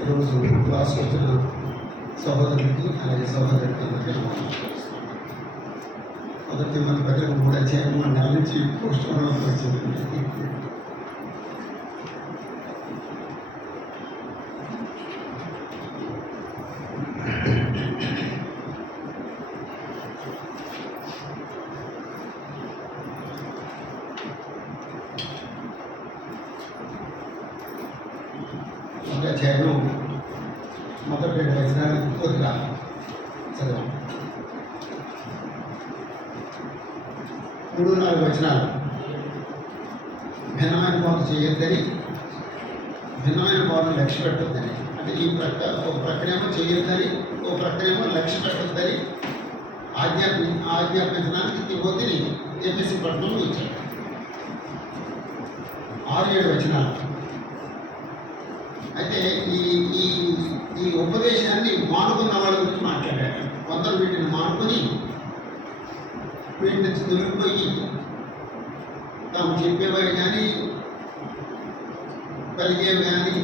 ఈరోజు క్లాస్కి వచ్చిన సహోదరుడికి అలాగే సహోదరుడికి అందరికీ మొదటి మన ప్రజలకు కూడా చేయడం మన నెల నుంచి పోస్ట్ వచ్చింది. అధ్యాయంలో మొదటి 2 వచనాలు కొద్దిగా చదవం. 3-4 వచనాలు భిన్నమైన పనులు చేయొద్దని, భిన్నమైన పనులు లక్ష్య పెట్టొద్దని, అంటే ఈ ఒక ప్రక్రియమో చేయొద్దని, ఓ ప్రక్రియమో లక్ష్య పెట్టొద్దని ఆజ్ఞాపించడానికి తిమోతిని ఎఫెసీ పట్టణంలో ఇచ్చాడు. 6-7 వచనాలు అయితే ఈ ఉపదేశాన్ని మానుకున్న వాళ్ళ గురించి మాట్లాడారు. కొందరు వీటిని మానుకొని వీటి నుంచి తొలగిపోయి తాము చెప్పేవారు కానీ పలికేవి కానీ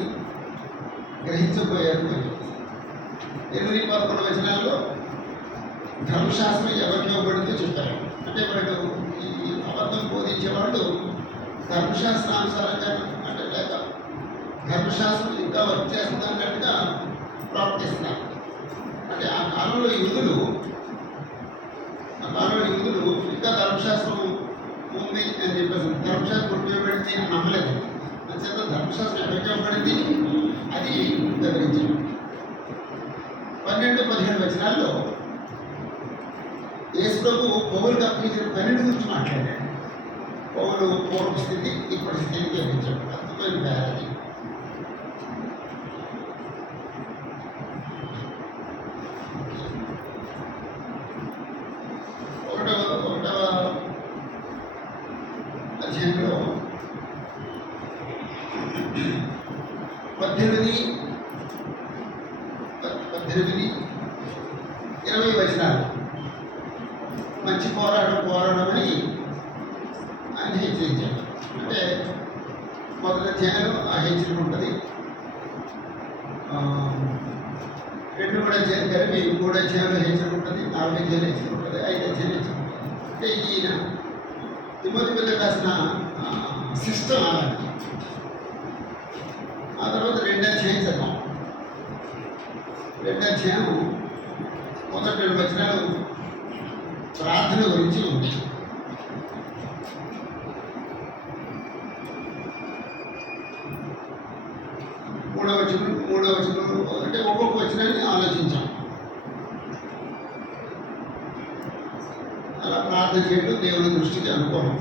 గ్రహించబోయారు. 8-11 వచనాల్లో ధర్మశాస్త్రం ఎవరికి ఇవ్వబడిందో చెప్పారు. అంటే వాళ్ళు ఈ అబద్ధం బోధించేవాళ్ళు ధర్మశాస్త్రానుసారంగా అంటే లేక ధర్మశాస్త్రం ఇంకా వర్క్ చేస్తున్నట్టుగా ప్రవర్తిస్తున్నారు. అంటే ఆ కాలంలో యూదులు ఇంకా ధర్మశాస్త్రం ఉంది అని చెప్పేసి ధర్మశాస్త్రం ఉపయోగపడింది అని నమ్మలేదు. అంచేత ధర్మశాస్త్రం ఎవరికి ఇవ్వబడింది అది వివరించారు. 12-17 వచనాల్లో యేసు ప్రభు పౌలుకి అప్పగించిన 12 గురించి మాట్లాడాడు. పౌలు పూర్వ స్థితి ఇప్పటి స్థితిని వివరించాడు. అద్భుతమైన వ్యాధి. ఒకటవ అధ్యాయంలో 18-20 వచనాలు మంచి పోరాడమని ఆయన హెచ్చరించాడు. అంటే మొదటి అధ్యాయంలో ఆ హెచ్చరిక ఉంటుంది. 2 అధ్యాయం కలిపి 3 అధ్యాయంలో హెచ్చరిక ఉంటుంది, 4 అధ్యాయులు హెచ్చరిక ఉంటుంది, 5 అధ్యాయులు హెచ్చరిక ఉంటుంది. అంటే ఈయన తిమోతి మీద రాసిన సిస్టమ్ అలాంటి. ఆ తర్వాత 2 అధ్యాయం చదవం. 2 అధ్యాయం మొదటి 2 వచనాలు ప్రార్థన గురించి ఉంది. మూడవ వచనం అంటే ఒక్కొక్క వచనాన్ని ఆలోచించాం. అలా ప్రార్థన చేయడం దేవుని దృష్టికి అనుకోవడం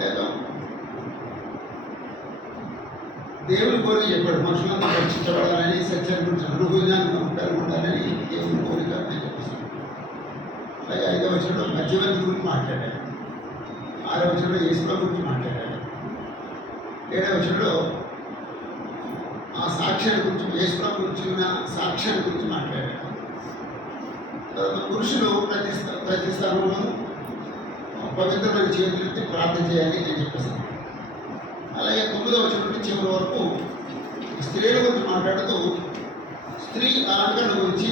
లేదా దేవుని కోరిక చెప్పాడు. మనుషులంతా రక్షించబడాలని, సత్యాన్ని గురించి అనుభూజాన్ని కలిగి ఉండాలని దేవుని కోరిక అని చెప్పేసి. అలాగే 5వ వచనంలో మధ్యవర్తి గురించి మాట్లాడాడు. 6వ వచనంలో యేసుల గురించి మాట్లాడాడు. 7వ వచనంలో ఆ సాక్ష్యాన్ని గురించి, యేసుల గురించి ఉన్న సాక్ష్యాన్ని గురించి మాట్లాడాడు. తర్వాత పురుషులు ప్రతి స్థలంలో పవిత్రమైన చేతులెత్తి ప్రార్థన చేయాలి అని చెప్పేసి. అలాగే 9వ వచనం నుండి చివరి వరకు స్త్రీల గురించి మాట్లాడుతూ స్త్రీ అలంకరణ గురించి,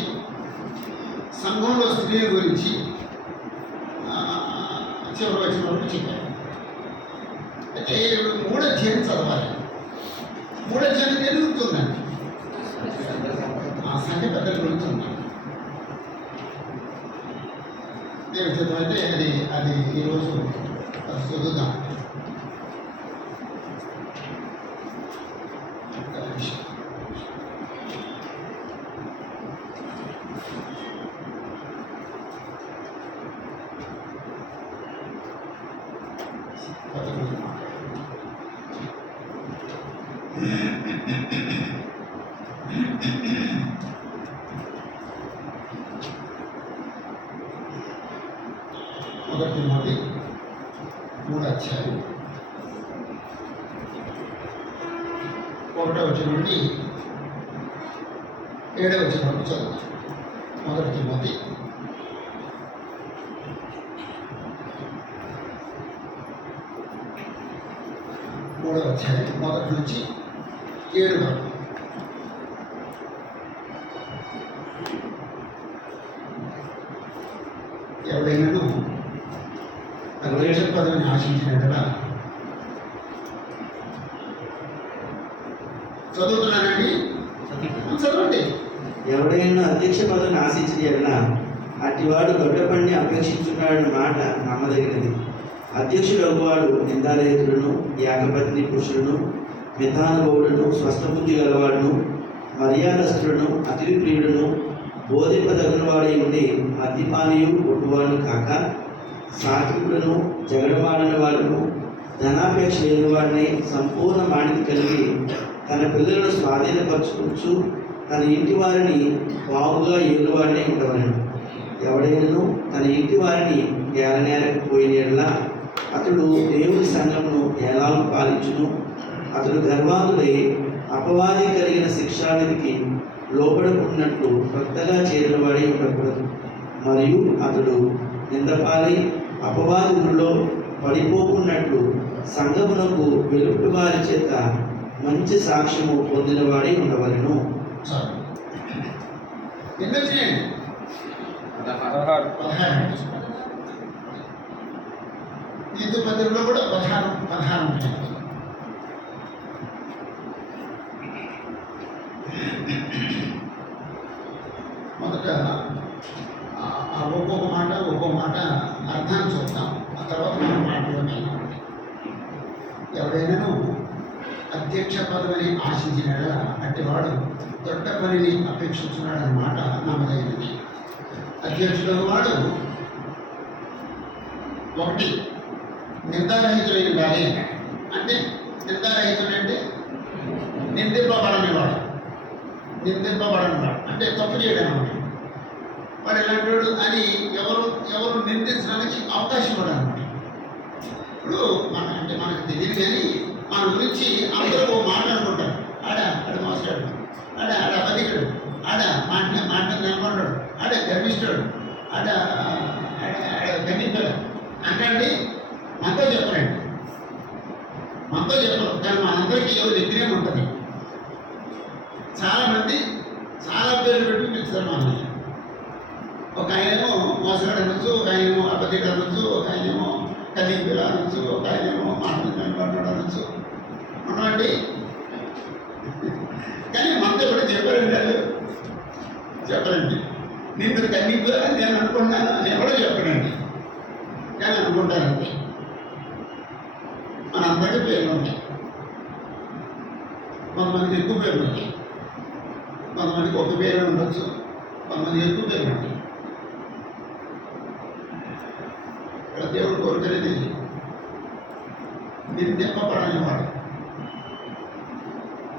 సంఘంలో స్త్రీల గురించి చివరి వచనం వరకు చెప్పారు. అయితే 3 అధ్యాయం చదవాలి. 3 అధ్యాయం ఎదుగుతుందండి ఆ సంఖ్య పెద్దల గురించి ఉంది. దేవుని చిత్తం అయితే అది ఈరోజు చదువుదాం. మొదటి తిమోతి 3వ అధ్యాయం 1వ వచనం నుండి 7వ వచనం వరకు చదువుతాం. మొదటి తిమోతి 3వ అధ్యాయం 1 నుంచి 7 వరకు. పదవిని ఆశించిన ఎడల చదువుతున్నానండి, చదవండి. ఎవడైనా అధ్యక్ష పదవిని ఆశించిన ఎడల అట్టివాడు దొడ్డపడిని అపేక్షించున్నాడన్న మాట నమ్మదగినది. అధ్యక్షుడు వాడు నిందారహితులను, ఏకపత్ని పురుషులను, మితానుభవులను, స్వస్థబుద్ధి గలవాడును, మర్యాదస్తులను, అతిథి ప్రియుడును, బోధింపదగిన వాడై ఉండి మద్యపానీయు కొట్టువాడును కాక సాత్వికులను, జగడమాడిన వాడును, ధనాపేక్ష లేని వాడిని, సంపూర్ణ మాణితి కలిగి తన పిల్లలను స్వాధీనపరచుకోవచ్చు, తన ఇంటి వారిని బాగుగా ఏలువాడిని ఉండవలను. ఎవడైనను తన ఇంటి వారిని ఏలనేరకపోయినలా అతడు దేవుని సంఘమును ఏలాను పాలించును. అతడు గర్వాంతుడై అపవాది కలిగిన శిక్షావిధికి లోపడకున్నట్లు కొత్తగా చేరిన వాడి ఉండకూడదు. మరియు అతడు నిందపాలి అపవాదులలో పడిపోకున్నట్లు సంఘమునకు వెలుపు వారి చేత మంచి సాక్ష్యము పొందిన వాడి ఉండవలను. నీతి పద్ధతిలో కూడా పదహారం ఉంటాయి. మొదట ఒక్కొక్క మాట అర్థాన్ని చూద్దాం, ఆ తర్వాత మనం మాటలోకి వెళ్దాం. ఎవరైనాను అధ్యక్ష పదవిని ఆశించిన అట్టివాడు దొడ్డ పనిని అపేక్షించున్నాడన్న మాట నమ్మదగినది. అధ్యక్షుడు వాడు ఒకటి నిందారహితుడైన వాడే. అంటే నిందారహితుడు అంటే నిందింపబడనివాడు అంటే తప్పు చేయడం అన్నమాట. వాడు ఎలాంటి వాడు అని ఎవరు నిందించడానికి అవకాశం కూడా అనమాట. ఇప్పుడు మనకు తెలియదు, కానీ మన గురించి అందరూ మాట అనుకుంటారు. ఆడ మోసగాడు, ఆడ అబద్ధికుడు, ఆడ మాట నిలబడ్డాడు, ఆడ గర్విష్ఠుడు, ఆడ గణితుడు అంటే మనతో చెప్పరండి. కానీ మనందరికీ ఎవరు దగ్గరే ఉంటుంది. చాలామంది చాలా పేర్లు పెట్టి పిలుస్తారు మనల్ని. ఒక ఆయనేమో మోసగాడు అనొచ్చు, ఒక ఆయనేమో అబద్ధికుడు అనొచ్చు, ఒక ఆయనేమో కలీపిల అనొచ్చు, ఒక ఆయనేమో మాట్లాడు అనొచ్చు. అవునండి. కానీ మనతో కూడా చెప్పరండి. నేను కన్నీపు అని నేను అనుకుంటున్నాను అని ఎవడో చెప్పడండి, కానీ అనుకుంటానండి. మనందరికీ పేర్లు ఉంటాయి. కొంతమందికి ఎక్కువ పేర్లు ఉంటాయి, కొంతమందికి ఒక పేరు ఉండొచ్చు, కొంతమందికి ఎక్కువ పేర్లు ఉంటాయి. ఇక్కడ దేవుడు కోరుకునేది నిందింపబడని వాడు,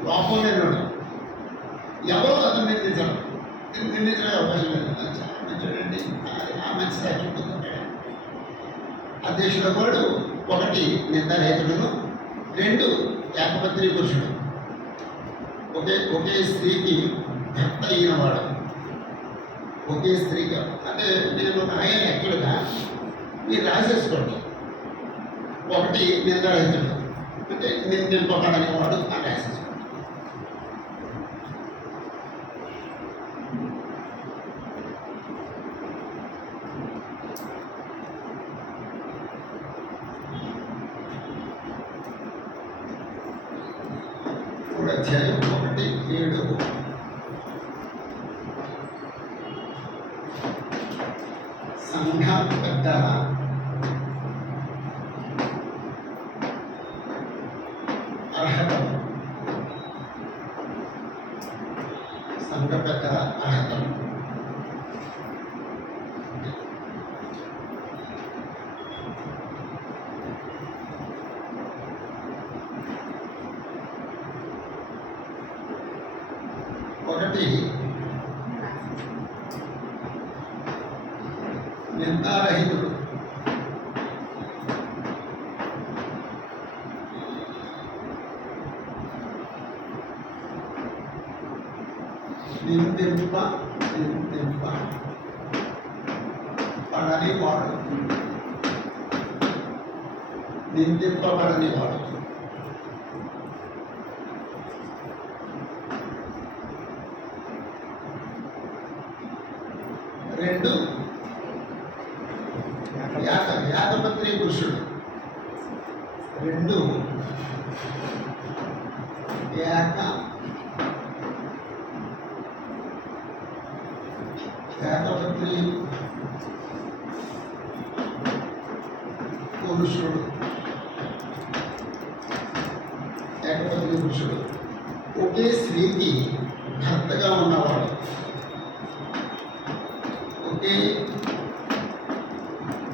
లోపం లేనివాడు. ఎవరు అతను నిందించడానికి అవకాశం లేదు. చాలా మంచివాడండి, ఆ మంచి సాక్ష్యం పొందుతాడు. అధ్యక్షుడు వాడు ఒకటి నిందారహితుడును, రెండు ఏకపత్ని పురుషుడు, ఒకే స్త్రీకి భర్త అయిన వాడు. ఒకే స్త్రీకి అంటే నేను రాయాలి యాక్చువల్గా, మీరు రాసేసుకోండి. ఒకటి నిందారహితుడు అంటే నిందింపబడని వాడు అని రాసేసుకోండి. అధ్యాయం 1:7 సంఘ పెద్ద అర్హత. ఒకటి నిందారహితుడు, నిందింపబడని వాడు. రెండు ఏకపత్ని పురుషుడు, ఏకపత్ని పురుషుడు, ఏకపత్ని పురుషుడు ఒకే స్త్రీకి భర్తగా ఉన్నవాడు, ఒకే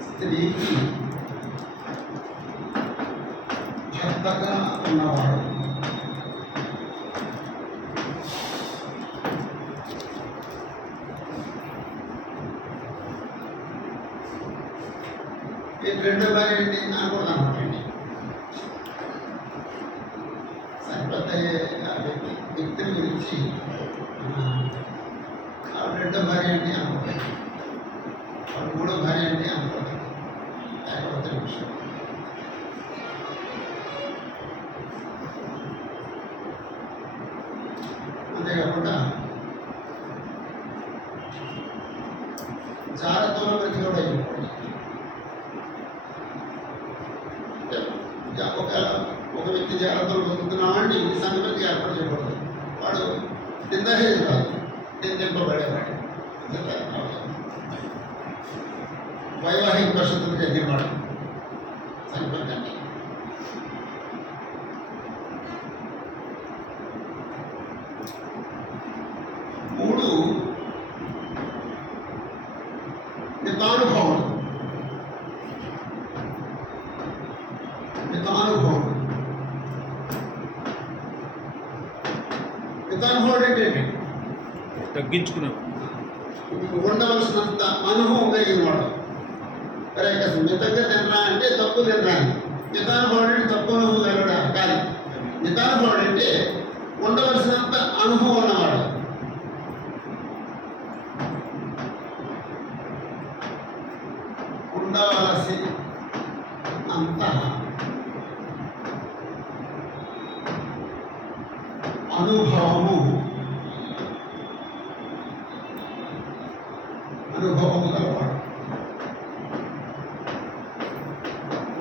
స్త్రీకి భర్తగా ఉన్నవాడు. రెండో భార్య ఏంటి అనకూడదు అనమాటండి. సరిపోతే వ్యక్తిని గురించి రెండో భార్య ఏంటి అనకూడదు, మూడో భార్య ఏంటి అనకూడదు. ఏకపత్ని విషయం. అంతేకాకుండా జాగ్రత్తలో ప్రతి కూడా అయిపోయింది. ఒక వ్యక్తి జాగ్రత్తలు బతుకుతున్నామంటే ఈ సంగతి ఏర్పాటు చేయకూడదు. వాడు తిందహేజ్ కాదు, తింపబడేవాడు, వైవాహిక పరిస్థితులకు ఎదిరివాడు సరిపోద్దండి. మూడు మితానుభవం. మితానుభవం అంటే తగ్గించుకునే ఉండవలసినంత అనుభవం కలిగిన వాడు. మితంగా తినరా అంటే తప్పు తినరా. మితానుభవం అంటే తప్పు అనుభవం కలగడా కాదు. మితానుభవం అంటే ఉండవలసినంత అనుభవం ఉన్నవాడు. ఉండవలసి అంత అనుభవము గలవాడు,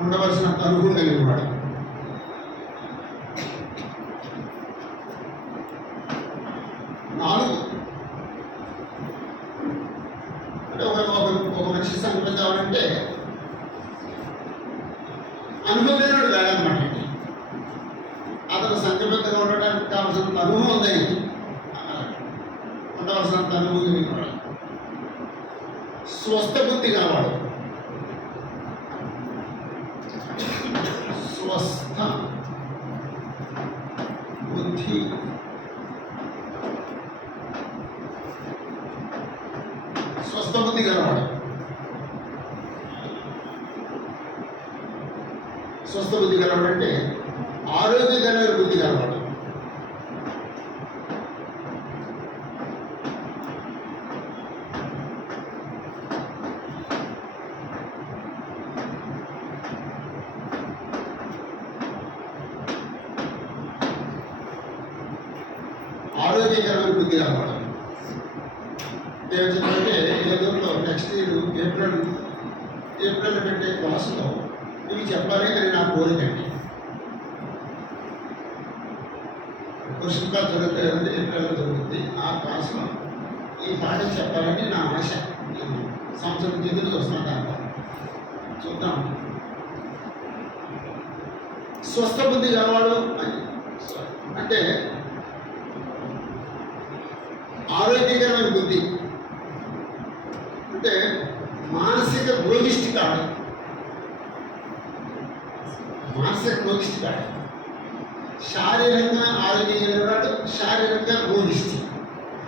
ఉండవలసినంత అనుభవం కలిగిన వాడు. నాలుగు అంటే ఒక మనిషి సంప్రదాయాలంటే అనుభవం లేనివాడు కాదనమాట. అతను సంఖ్యబద్ధంగా ఉండడానికి కావాల్సినంత అనుభవం ఉంది, ఉండవలసినంత అనుభవం కలిగినవాడు. స్వస్థ బుద్ధి కావాడు. స్వస్థ బుద్ధి స్వస్థ బుద్ధి కలవాడు. స్వస్థ బుద్ధి కలవాడు అంటే ఆరోగ్యకరమైన బుద్ధి కలవాడు. ఆరోగ్యకరమైన బుద్ధి కలవాడు. ఏమిటంటే ఏదో నెక్స్ట్ ఇయర్ ఏప్రిల్ పెట్టే క్లాసులో ఇవి చెప్పాలి అని నా కోరికండి. పుస్తకాలు జరుగుతుంది, ఏప్రిల్లో జరుగుతుంది. ఆ క్లాసులో ఈ పాఠం చెప్పాలని నా ఆశ. నేను సంవత్సరం దిగులు చూస్తున్నాను. దాంట్లో చూద్దాం. స్వస్థ బుద్ధి కలవాడు అంటే ఆరోగ్యకరమైన బుద్ధి అంటే మానసిక రోగిష్టి కాడు. మానసిక రోగిష్టి కాడు. శారీరకంగా ఆరోగ్యం కలిగినవాడు, శారీరకంగా రోగిష్టి.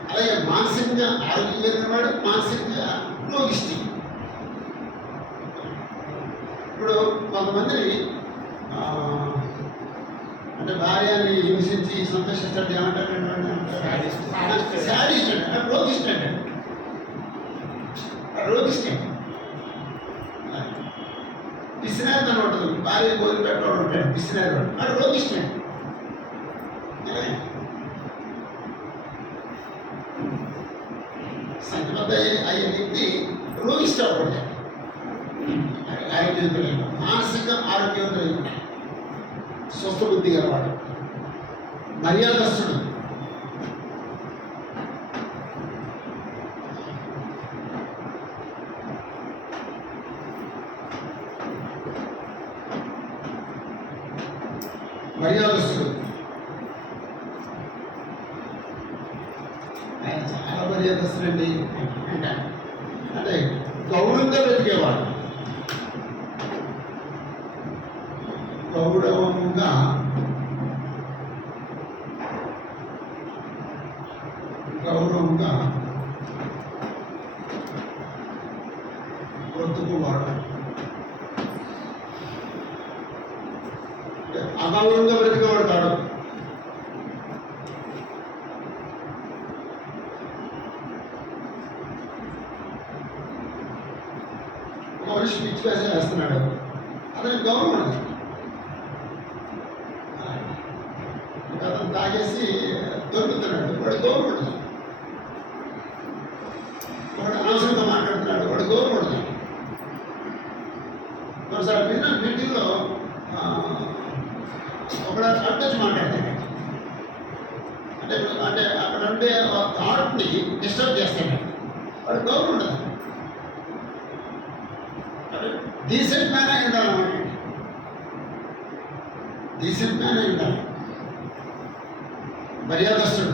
అలాగే మానసికంగా ఆరోగ్యం కలిగినవాడు, మానసికంగా రోగిష్టి. ఇప్పుడు కొంతమందిని అంటే భార్యని హింసించి సంతోషిస్తాడు ఏమంటారు? శాడిస్ట్ అంటే రోగిస్ట్ అంటే రోగిస్ట్. పిసినారు అని ఉంటుంది. భార్య కోరి పెట్టడం ఉంటాడు పిసినారు, అది రోగిస్ట్ అంటే. సంతబద్ధ అయ్యే వ్యక్తి రోగిస్ట్ అవ్వకూడదు. ఆరోగ్యవంతులైన మానసిక ఆరోగ్యవంతులైన స్వస్థ బుద్ధి గలవాడు. మర్యాదస్తుడు, మర్యాదస్తుడు ఆయన చాలా మర్యాదస్తుడండి అంటాను. అంటే గౌరవంగా బ్రతికేవాడు, గౌరవంగా బ్రతుకువాడు. అగౌరవంగా బ్రతికేవాడు కాడు. ఒక మనిషి పిచ్చి వేషం వేస్తున్నాడు, అతనికి గౌరవం ఉండదు. అతను తాగేసి దొరుకుతున్నాడు, వాడు గౌరవం ఉండదు. వాడు అనవసరంగా మాట్లాడుతున్నాడు, వాడు గౌరవం ఉండదు. ఒకసారి బిజినెస్ మీటింగ్లో ఒకడు అడ్డొచ్చి మాట్లాడతాడు. అంటే అంటే అక్కడ ఉండే థాట్ని డిస్టర్బ్ చేస్తాడు, వాడు గౌరవం ఉండదు. డీసెంట్ మ్యాన్ అయి ఉండాలన్నమాట. డీసెంట్ మ్యాన్ అయి ఉండాలి, మర్యాదస్తుడు.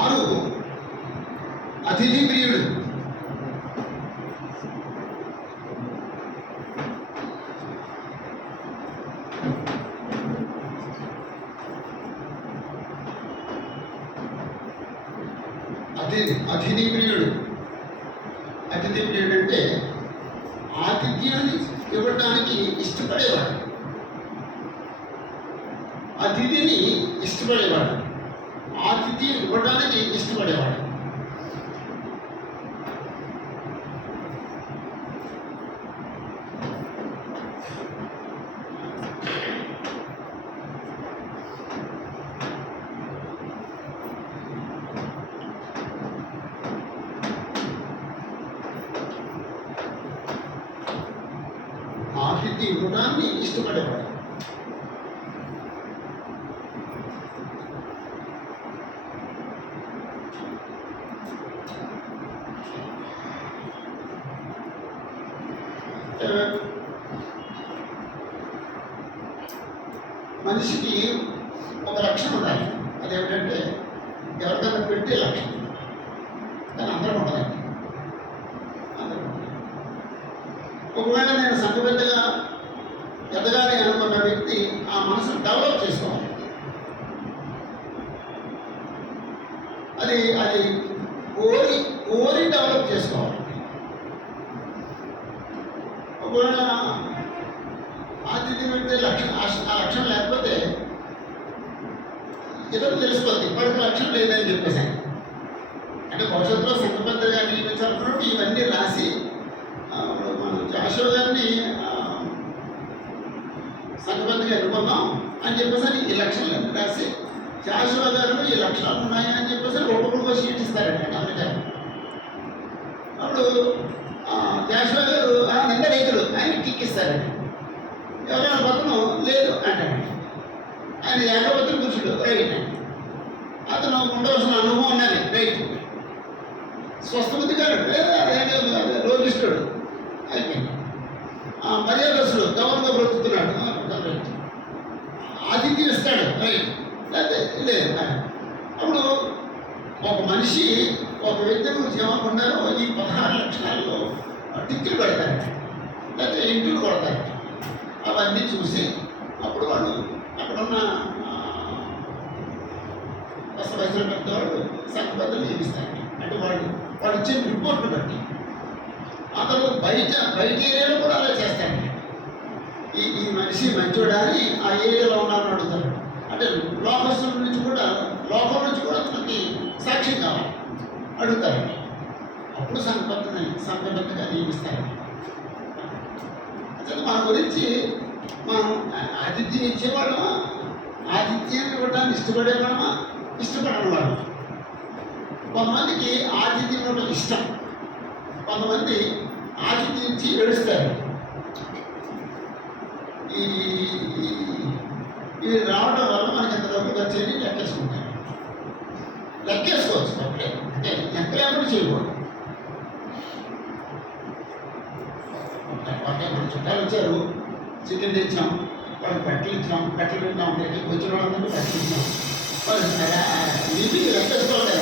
ఆరు, అతిథి ప్రియుడు. అతిథి ప్రియుడు. అతిథి ప్రియుడు అంటే ఆతిథ్యాన్ని ఇవ్వడానికి ఇష్టపడేవాడు, అతిథిని ఇష్టపడేవాడు, ఆతిథ్యం ఇవ్వడానికి ఇష్టపడేవాడు. ఆతిథ్యం ఇవ్వడాన్ని ఇష్టపడేవాడు. మనిషికి ఒక లక్షణం ఉండాలి, అదేమిటంటే ఎవరికైనా పెట్టే లక్షణం. కానీ అందరం ఉండదండి. ఒకవేళ నేను సంఘబద్ధంగా ఎదగాలి అనుకున్న వ్యక్తి ఆ మనసును డెవలప్ చేసుకోవాలి. అది అది కోరి కోరి డెవలప్ చేసుకోవాలి. ఒకవేళ ఆతిథ్యం పెడితే ఆ లక్షణం లేకపోతే ఇతరులు తెలిసిపోతుంది, ఇప్పటికి లక్షణం లేదని చెప్పేసాను. అంటే భవిష్యత్తులో సంఘబద్ధంగా జీవించాలన్నప్పుడు ఇవన్నీ రాసి మనం జాషువా గారిని సంఘబద్ధంగా ఎన్నుకుందాం అని చెప్పేసి ఈ లక్షణాలు రాసి జాషువా గారు ఈ లక్షణాలు ఉన్నాయి అని చెప్పేసి ఒక్కొక్కరికో షీట్ ఇస్తారండి అమెరికా. అప్పుడు జాషువా గారు నిన్న రైతులు ఆయన కిక్ ఇస్తారండి. ఎవరైనా పక్కన లేదు అంటాడు. ఆయన ఏకపత్రి పురుషుడు రైట్ అండి. అతను ఉండవలసిన అనుభవం ఉన్నది రైట్. స్వస్థబుద్ధి గారు రోగిస్తుడు అయిపోయింది. మర్యాదస్తుడు గౌరవంగా బ్రతుకుతున్నాడు, ఆతిథ్యం ఇస్తాడు రైట్, లేకపోతే లేదు. అప్పుడు ఒక మనిషి ఒక వ్యక్తి గురించి ఏమనుకున్నారో ఈ 16 లక్షణాల్లో టిక్కులు పెడతారట, లేకపోతే ఇంటిని కొడతారట. అవన్నీ చూసి అప్పుడు వాళ్ళు అక్కడున్న వయసులో పెద్దవాడు సంఘబద్ధలు నియమిస్తారు. అంటే వాడు ఇచ్చే రిపోర్ట్ను బట్టి అతను బయట ఏరియాలో కూడా అలా చేస్తాడు. ఈ మనిషి మంచోడా అని ఆ ఏరియాలో ఉన్నారని అడుగుతాడు. అంటే లోకస్తుల నుంచి కూడా లోకం నుంచి కూడా మనకి సాక్ష్యం కావాలి అడుగుతారండి. అప్పుడు సంఘబద్ధంగా నియమిస్తారండి. మన గురించి మనం ఆతిథ్యం ఇచ్చేవాళ్ళమా, ఆతిథ్యం ఇవ్వడానికి ఇష్టపడేవాళ్ళమా, ఇష్టపడని వాళ్ళు. కొంతమందికి ఆతిథ్యం ఇవ్వడం ఇష్టం, కొంతమంది ఆతిథ్యం ఇచ్చి ఏడుస్తారు. ఈ ఇవి రావడం వల్ల మనకి ఎంత డబ్బు ఖర్చు అని లెక్కేసుకుంటారు. లెక్కేసుకోవచ్చు అప్పుడే, అంటే లెక్క లేకుండా చేయకూడదు. చుట్టాలు వచ్చారు, చికెన్ తెచ్చాం, వాళ్ళకి బట్టలు ఇచ్చాం, బట్టలు పెట్టాం, వచ్చిన వాళ్ళందరికీ బట్టలు ఇచ్చాం. వాళ్ళు లెక్కేసుకోవాలి.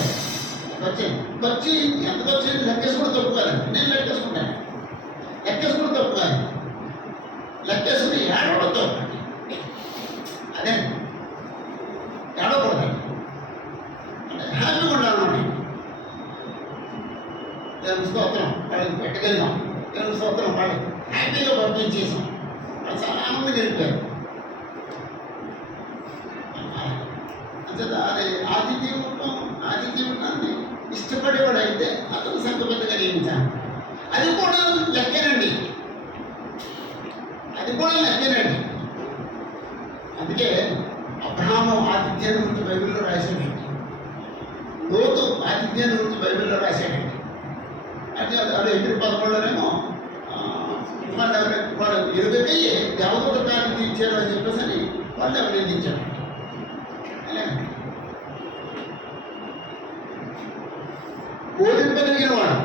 ఖర్చు ఎంత ఖర్చు లెక్కేసుకుంటే తప్పు కాదండి. నేను లెక్కేసుకుంటాను, లెక్కేసుకుంటే తప్పు కాదు. లెక్కేసుకుని ఏడవడం తప్పు. అదే ఏడవకూడదండి, అంటే హ్యాపీగా ఉండాలన్నమాట. దేవుని స్తోత్రం, వాళ్ళకి పెట్టగలిగాం. దేవుని స్తోత్రం, వాళ్ళకి హ్యాపీగా పంపించేసాం. వాళ్ళు చాలా ఆనందంగా వెళ్ళిపోయారు. అది ఆతిథ్యం ఇష్టపడేవాడు అయితే అతను సంతపెద్దగా నియమించాను. అది కూడా లెక్కేనండి, అది కూడా లెక్కేనండి. అందుకే అబ్రహాము ఆతిథ్యాన్ని గురించి బైబిల్లో రాశాడండి, లోతు ఆతిథ్యాన్ని గురించి బైబిల్లో రాశాడండి. అంటే అది ఎదురు 11లోనేమో వాళ్ళు ఎరుగకై దేవదూత కార్యం ఇచ్చారు అని చెప్పేసి అని వాళ్ళు అభినందించాడు. బోధింపగలిగిన వాడు,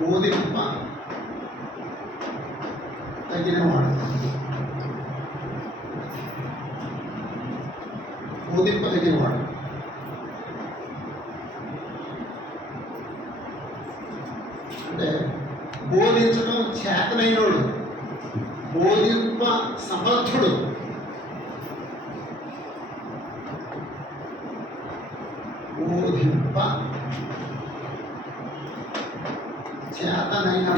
బోధింప తగినవాడు, బోధింపదగినవాడు. అంటే బోధించడం చేతనైనోడు, బోధింప సమర్థుడు. బోధింప చేతనైన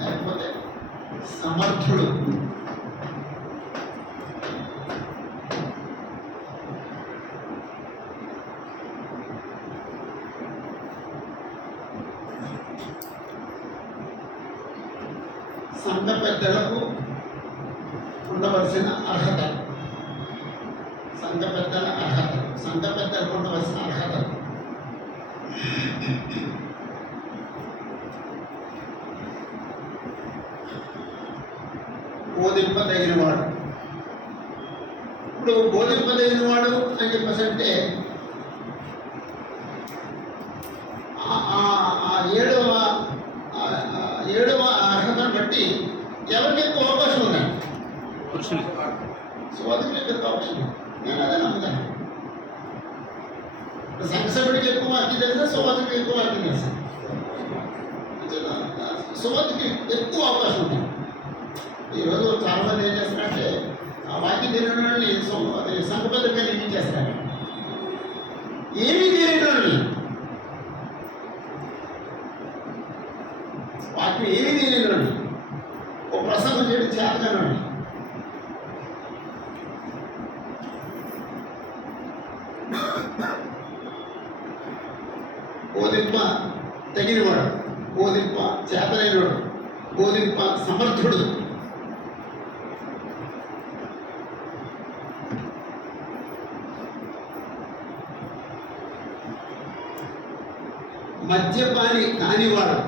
లేకపోతే సమర్థుడు. సంఘ పెద్దలకు ఉండవలసిన అర్హత, సంఘ పెద్దల అర్హత, సంఘ పెద్దలకు ఉండవలసిన అర్హత. బోధింపదగినవాడు. ఇప్పుడు బోధింపదగినవాడు అని చెప్పేసి అంటే ఏడవ అర్హతను బట్టి ఎవరికి ఎక్కువ అవకాశం ఉన్నాయి? సువార్థకులకు ఎక్కువ అవకాశం ఉంది. నేను అదే నమ్ముతాను. సంఘసభ్యుడికి ఎక్కువ వాక్యం తెలుసా, సువార్థకుడికి ఎక్కువ వాక్యం తెలుసా? సువార్థకి ఎక్కువ అవకాశం ఉంది. ఈరోజు చాలా మంది ఏం చేస్తారంటే ఆ వాక్యం తెలియని వాళ్ళని సంఘ పెద్దగా నియమించేస్తారు. ఏమీ తెలియని వాళ్ళని, వాక్యం ఏమీ తెలియని వాళ్ళని, ఓ ప్రసంగం చేయడం చేతగాని వాళ్ళని. బోధింప తగినవాడు, బోధింప చేతనైనవాడు, బోధింప సమర్థుడు. మద్యపాని కానివాడు,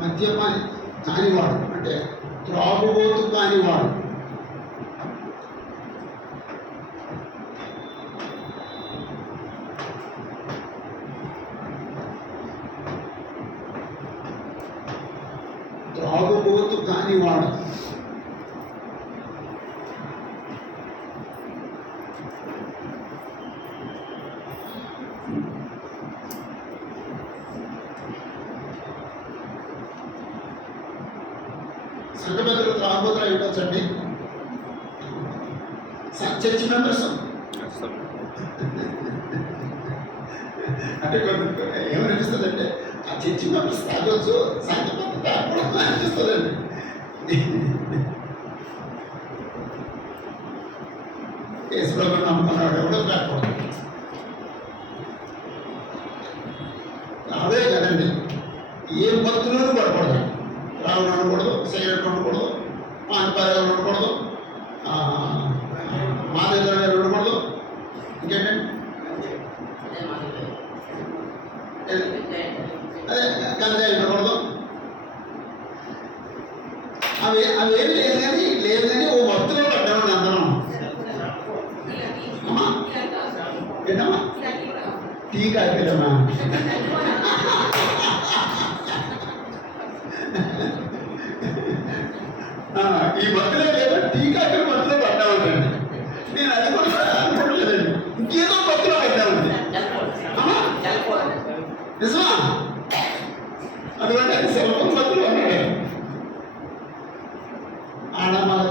మద్యపాని కానివాడు అంటే త్రాగుబోతు కానివాడు. త్రాగుబోతు కానివాడు. సంఘబద్ధులు త్రాగుబోతులు అయి ఉండొచ్చండి. చర్చ్ మెంబర్స్ అంటే ఏమనిపిస్తుందంటే ఆ చర్చ్ మెంబర్స్ తాగొచ్చు, సంఘబద్ధ తాగకూడదు అనిపిస్తుందండి. యేసుప్రభుని నమ్ముకున్నాడు ఎవడో కాకపోతే అదే కదండి. ఏ భక్తులను పడకూడదు, రావులు ఉండకూడదు, సిగరెట్ ఉండకూడదు, పానపారాలు ఉండకూడదు, మాదేశాలు ఉండకూడదు, ఇంకేంటండి అదే గంజాయి ఉండకూడదు. అవేమి లేదు కానీ ఓ భక్తులు పడ్డామని అందరం. అమ్మా ఏంటమ్మా టీ కాకపోయినమ్మా ఈ భక్తులే లేదా టీ కాకపోయిన భక్తులు పడ్డామంటండి. నేను అది కూడా అనుకోవట్లేదండి, ఇంకేదో భక్తులు పడ్డామండి. అమ్మా నిజమా? అటువంటి అది సెల్వం భక్తులు అన్నాడు. ఆడమల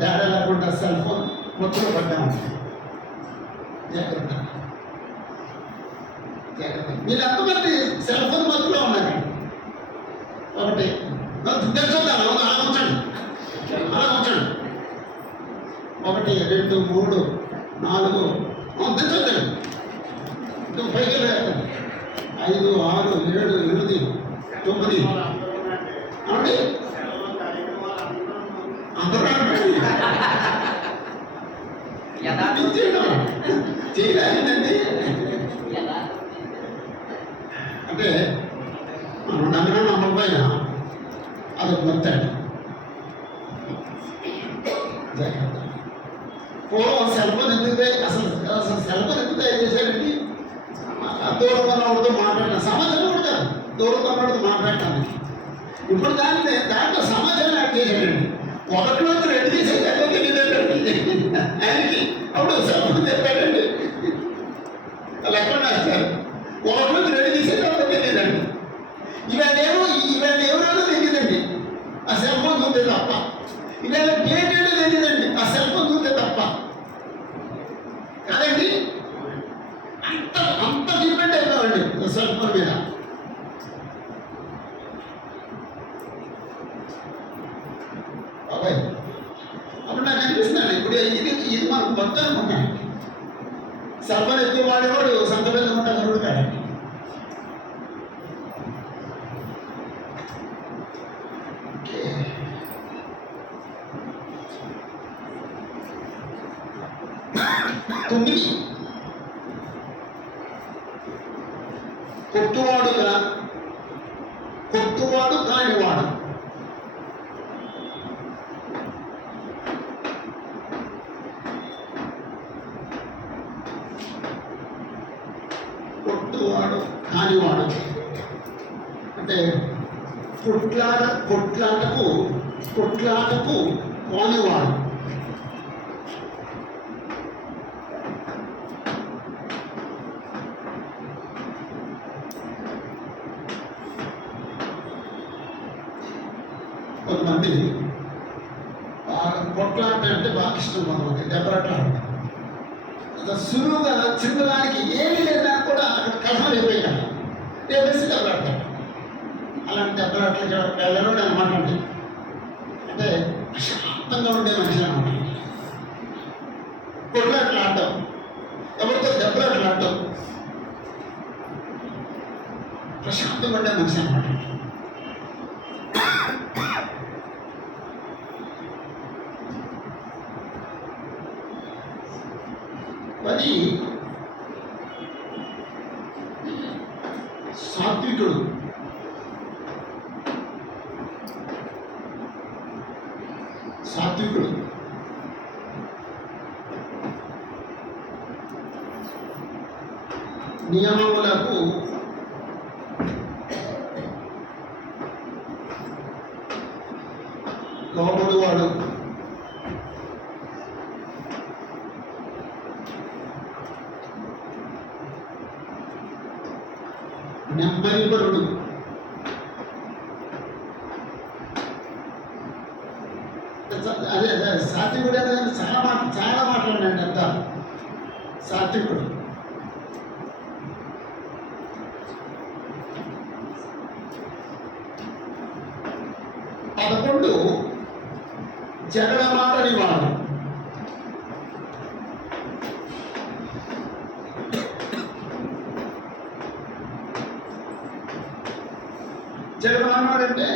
తేడా లేకుండా సెల్ ఫోన్ భక్తులు పడ్డామండి. జాగ్రత్త జాగ్రత్త. మీరు ఎంతమంది సెల్ ఫోన్ భక్తులు ఉన్నారండి? ఒకటి చూద్దాను, అలా ఉంచండి, అలా ఉంచండి. 1 2 3 4 తెచ్చొద్దండి. ఇంకా పైకి వెళ్ళేస్తాను. 5 6 7 8 9 అవండి అందరూ చేయలేదండి. అంటే మనం నమ్మినా నమ్మకపోయినా అదొక మొత్తండి. జాగ్రత్త. పూర్వం సెల్ ఫోన్ ఎందుకు అసలు సెల్ ఫోన్ ఎందుకు తయారు చేశారండి? దూరం ఉన్నవాడితో మాట్లాడిన సమాచారం కూడా కాదు, దూరం ఉన్నవాడితో మాట్లాడటానికి. ఇప్పుడు దాంట్లో సమాచారం యాడ్ చేశాడండి. 1 నుంచి 2 తీసేది ఎక్కడ తెలియదండి ఆయనకి. అప్పుడు సెల్ ఫోన్ చెప్పాడండి, వాళ్ళు ఎక్కడ రాస్తారు. 1 నుంచి 2 తీసేది ఎక్కడ తెలియదండి. ఇవాళ ఎవరో తెలియదండి, ఆ సెల్ ఫోన్ చూస్తే తప్ప. ఇవాళ డేట్ ఏంటో తెలియదండి, ఆ సెల్ ఫోన్ చూస్తే తప్ప కాదండి. అంత డిపెండ్ అయిపోయింది సెల్ ఫోన్ మీద. బాబాయ్ అప్పుడు నాకు అనిపిస్తున్నాను, ఇప్పుడు ఇది మనం భక్తి అనుకుంటాను. సెల్ ఫోన్ ఎక్కువ వాడేవాడు సంత పెద్ద ఉంటాడు కాదండి. కొట్టువాడు కానివాడు. కొట్టువాడు కానివాడు అంటే కొట్లాటకు కానివాడు. కొంతమంది కొట్లాట అంటే బాగా ఇష్టం, కొంతమంది దెబ్బలాట్లాడు. సులువుగా చిన్నదానికి ఏమీ లేదా కూడా అక్కడ కథలు అయిపోయాడు, రేపేసి దెబ్బలాడతాడు. అలాంటి దెబ్బలాట్లకి వెళ్ళడం అనమాట. అంటే ప్రశాంతంగా ఉండే మనిషి అనమాట. కొట్లాట్లు ఆడటం, ఎవరితో దెబ్బలాట్లు ఆడటం, ప్రశాంతంగా ఉండే మనిషి అనమాట. అది సాత్వికుడు. నియమములకు లోబడువాడు. నెమ్మదిపరుడు. అదే సాత్వికుడు అనేది చాలా మాట్లాడండి. అంత సాత్వికుడు. జగడమాడని వాడు. జగడమాడంటే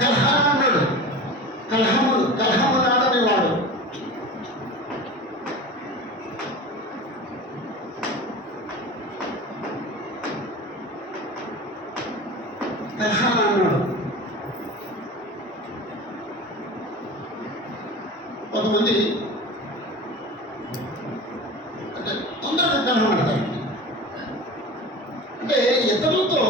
కలహాడు, కలహములాడని వాడు. కలహాలు అన్నాడు. కొంతమంది అంటే తొందరగా కలహం ఆడతారు. అంటే ఇతరులతో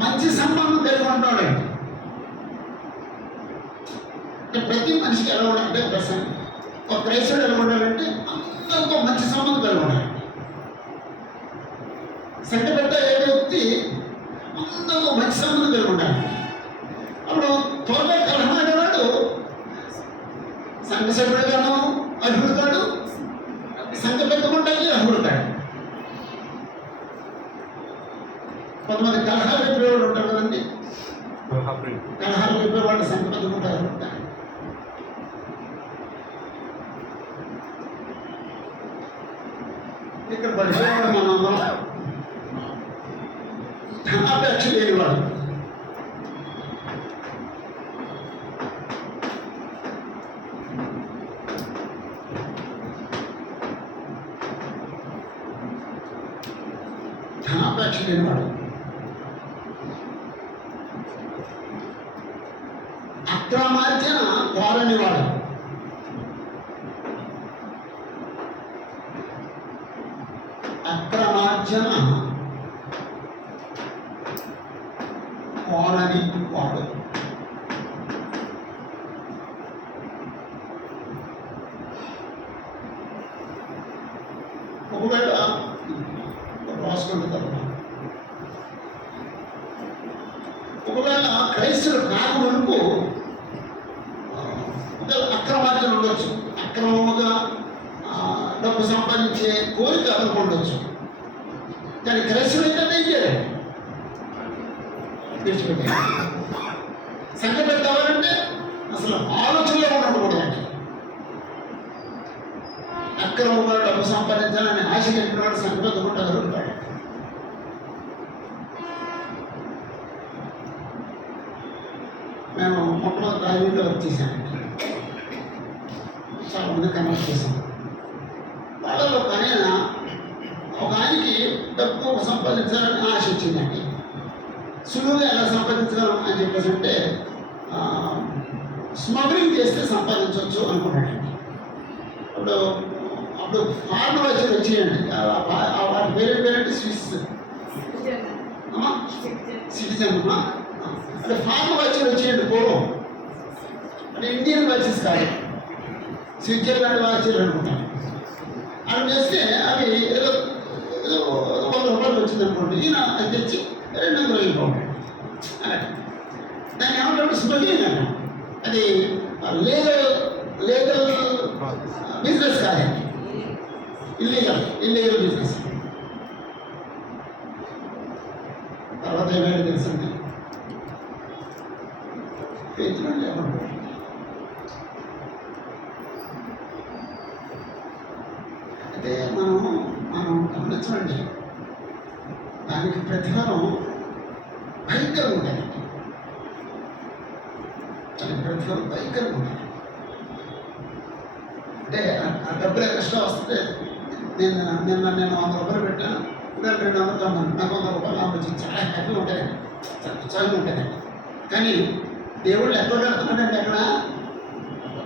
మంచి సంబంధం కలిగి ఉంటాడండి. అంటే ప్రతి మనిషికి ఎలా ఉండాలంటే ఒక క్రైస్తవుడు ఎలా ఉండాలంటే అందరితో మంచి సంబంధం కలిగి ఉండాలి. సంఘపెట్ట ఏ వ్యక్తి అందరితో మంచి సంబంధం కలిగి ఉండాలి. అప్పుడు త్వరగా కలహమైనవాడు సంఘ సభ్యుడుగాను అర్హుడు కాడు, సంఘ పెట్టుకుంటానికి అర్హుడు కాడు. కొంతమంది కలహాలు చెప్పేవాడు ఉంటారు కదండి, కలహాలు చెప్పేవాళ్ళు సంఘ పెట్టుకుంటారు ఉంటారు. ఇక్కడ పరిచయం మనం ధనాపేక్ష లేనివాడు. ధనాపేక్ష లేనివాడు, అక్రమార్జన కోరనివాడు, అక్రమార్జన కోరని వాడు. ఒకవేళ రాసుకుంటారు, ఒకవేళ క్రైస్తవులు కాకమునుపు అక్రమార్జన ఉండొచ్చు, అక్రమముగా డబ్బు సంపాదించే కోరిక అతనికి ఉండొచ్చు. కానీ క్రైస్తవులు అయితే ఏం చేయలేదు, విడిచిపెట్టారు. సంఘ పెడతామంటే అసలు ఆలోచనలో ఉండకూడదండి. అక్రమంగా డబ్బు సంపాదించాలని ఆశ కలిగిన వాడు సంఘ పెద్దకుంటారు ఉంటాడు. మేము మొట్టమొదటి రాజీలో వచ్చేసామండి, చాలా మంది కన్వర్ట్ చేశాం. వాళ్ళలో ఒక ఆయనకి డబ్బు సంపాదించాలని ఆశ వచ్చిందండి. సులువుగా ఎలా సంపాదించగలం అని చెప్పేసి అంటే స్మగ్లింగ్ చేస్తే సంపాదించవచ్చు అనుకున్నాడండి. అప్పుడు ఫారెన్ వచ్చి వచ్చేయండి, వాటి పేరేంటి స్విస్ సిటిజన్ అమ్మా. అంటే ఫారెన్ వచ్చేయండి పూర్వం, అంటే ఇండియన్ వాచెస్ కాదు, స్విట్జర్లాండ్ వాచెస్ అనుకుంటాను. అలా చేస్తే అవి ఏదో ఏదో 100 రూపాయలు వచ్చింది అనుకోండి, ఈయన అది తెచ్చి 200 అయిపోయింది. దాన్ని ఏమంటే స్మగ్లింగ్ అన్న, అది లీగల్ బిజినెస్ కాదండి, ఇల్లీగల్ బిజినెస్. తర్వాత ఏమైనా తెలిసింది, పేజీలో లేకుండా అయితే మనం గమనించండి, దానికి ప్రతిఫలం భయంకరంగా ఉంటుంది. దానికి ప్రతిఫలం భయంకరంగా ఉంటుంది. అంటే ఆ డబ్బులు ఎక్స్ట్రా వస్తే నేను 100 రూపాయలు పెట్టాను, ఇంకా 290 నాకు 100 రూపాయలు ఆలోచి చాలా హ్యాపీ ఉంటాయండి, చాలా ఉత్సాహంగా ఉంటాయండి. కానీ దేవుడు లెక్క కడతాడండి, అక్కడ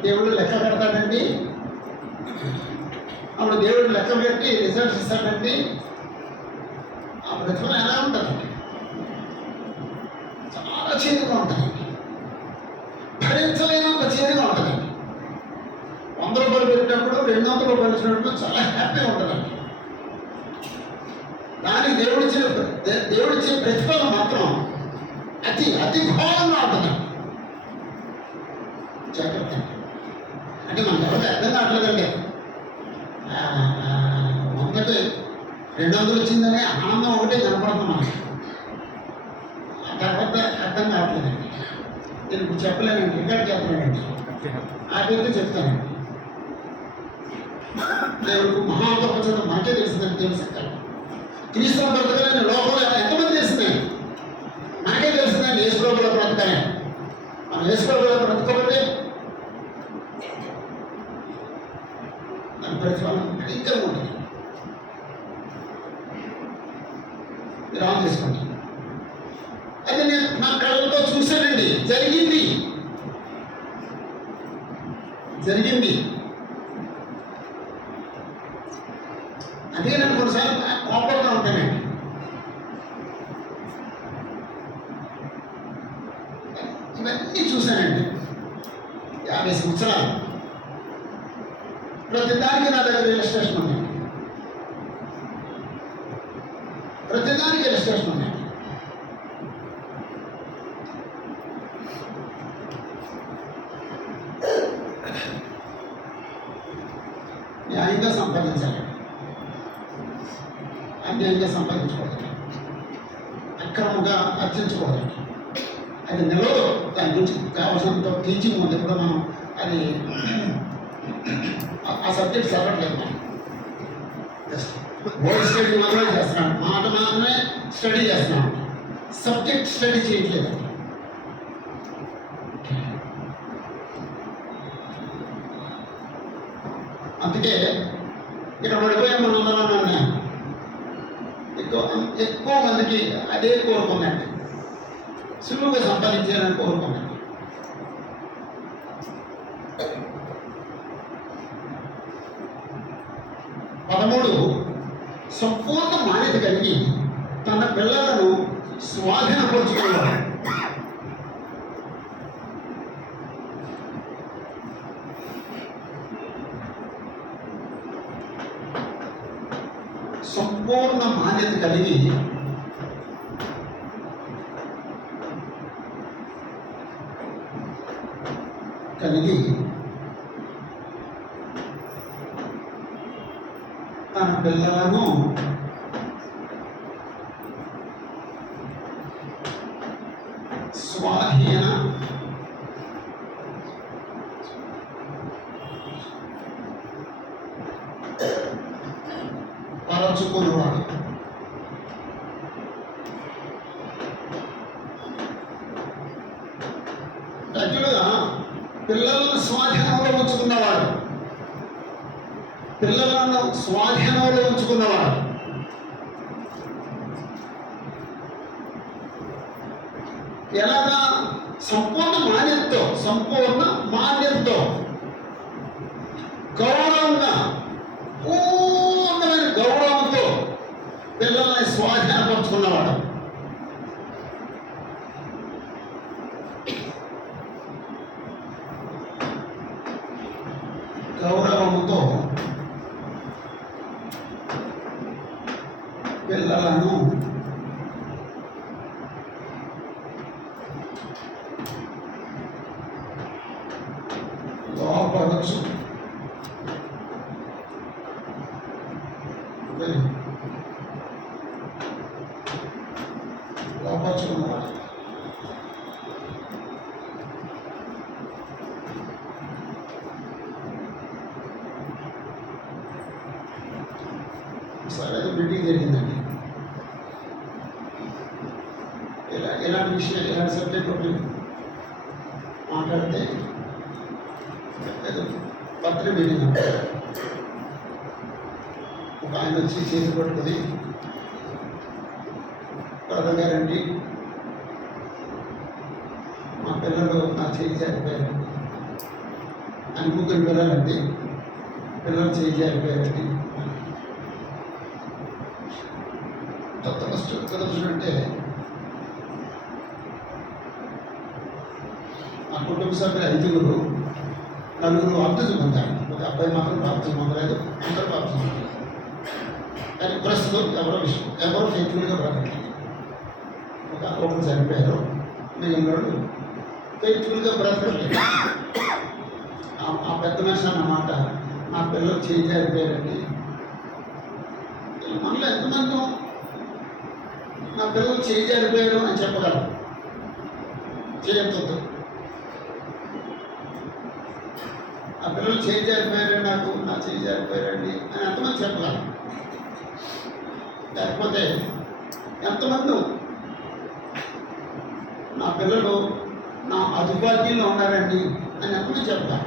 దేవుడు లెక్క కడతాడండి. అప్పుడు దేవుడు లెక్క పెట్టి రిజల్ట్స్ ఇస్తాడండి. ఆ ప్రతిఫలం ఎలా ఉంటుందండి, చాలా చేదుగా ఉంటుందండి, భరించలేనంత చేదుగా ఉంటుందండి. 100 రూపాయలు పెట్టినప్పుడు 200 రూపాయలు ఇచ్చినప్పుడు చాలా హ్యాపీగా ఉంటుందండి. దానికి దేవుడిచ్చే ప్రతిఫలం మాత్రం అతి ఘోరంగా ఉంటుందండి. జాగ్రత్త. అంటే మనకు ఎవరికి అర్థం కావట్లేదండి. 100కి 200 వచ్చిందనే ఆనందం ఒకటే కనపడుతుంది మనకి. ఆ తర్వాత అర్థం కావట్లేదండి. నేను ఇప్పుడు చెప్పలేనండి, రికార్డ్ చేస్తున్నానండి, ఆపైతే చెప్తానండి. దేవుడికి మహాపరచడం మాకే తెలిసిందని తెలుసు. క్రీస్తు బ్రతకలేని లోపల ఎంతమంది తెలిసిందండి? నాకే తెలిసిందండి యేసుప్రభువులో బ్రతకలే. మన యేసుప్రభువులో బ్రతకబట్టే దాని ప్రతిఫలం భయంకరంగా ఉంటుంది. మీరు ఆన్ చేసుకోండి. అయితే నేను నా కళ్ళతో చూశానండి, జరిగింది. అదే నేను కొన్నిసార్లు కోపంగా ఉంటానండి. ఇవన్నీ చూశానండి 50 సంవత్సరాలు. ప్రతిదానికి నా దగ్గర రిజిస్ట్రేషన్ ఉన్నాయి. ప్రతిదానికి రిజిస్ట్రేషన్ ఉన్నాయి. న్యాయంగా సంపాదించాలి, అన్యాయంగా సంపాదించకూడదు, అక్రమంగా అర్చించకూడదు. అది నిలవదు. దాని గురించి కావాల్సినంత టీచింగ్ ఉంది. ఇప్పుడు మనం అది ఆ సబ్జెక్ట్ చదవట్లేదు. మనం వర్డ్ స్టడీ మాత్రమే చేస్తున్నాం, మాట మాత్రమే స్టడీ చేస్తున్నాం, సబ్జెక్ట్ స్టడీ చేయట్లేదు. అందుకే ఇక్కడ పడిపోయే మనందరం ఎక్కువ మందికి అదే కోరుకుందండి, సులువుగా సంపాదించాలని కోరుకుందండి. పదమూడు, సంపూర్ణ మాన్యత కలిగి తన పిల్లలను స్వాధీనపరుచుకున్నాడు. సంపూర్ణ మాన్యత కలిగి తన పిల్లలను స్వాధీన పరచుకున్నవాడు. యాక్చువల్గా పిల్లలను స్వాధీనంలో ఉంచుకున్నవాడు, పిల్లలను స్వాధీనంలో ఉంచుకున్నవాడు. ఎలాగా? సంపూర్ణ మాన్యతతో గౌరవంగా, పూర్ణమైన గౌరవంతో పిల్లల్ని స్వాధీనపరుచుకున్నవాడు. గౌరవముతో పిల్లలను లోపరచు లోపరుచుకున్నవాడు. సరే, మీటింగ్ జరిగిందండి. ఇలాంటి విషయం, ఇలాంటి సబ్జెక్ట్ ఒకటి మాట్లాడితే పత్రిక మీటింగ్ అంటారు. ఒక ఆయన వచ్చి చేసి పట్టుకుని, బ్రదర్ గారండి, మా పిల్లలు నా చేయి జారిపోయారండి అని, ముగ్గురు పిల్లలండి, పిల్లలు చేయి జారిపోయారండి. ఫస్ట్ చూడంటే మా కుటుంబ సభ్యులు 5, 4 బాప్తిజం పొందారు. ఒక అబ్బాయి మాత్రం బాప్తిజం పొందలేదు, అందరూ బాప్తిజం పొందారు. కానీ ప్రస్తుతం ఎవరో ఫెయిత్ఫుల్గా బ్రతకలేదు. ఒకరు చనిపోయారు, మిగిలిన వాళ్ళు ఫెయిత్ఫుల్గా బ్రతకలేదు. ఆ పెద్ద మనిషి అన్నమాట, నా పిల్లలు చేయి జారిపోయారండి, మనలో ఎంతమంది నా పిల్లలు చేయి జారిపోయారు అని చెప్పగలరు? చేయొద్దు. ఆ పిల్లలు చేయి జారిపోయారు, నా చేయి జారిపోయారండి అని ఎంతమంది చెప్పగలరు? లేకపోతే ఎంతమంది నా పిల్లలు నా అదుపాధ్యంలో ఉన్నారండి అని ఎంతమంది చెప్తారు?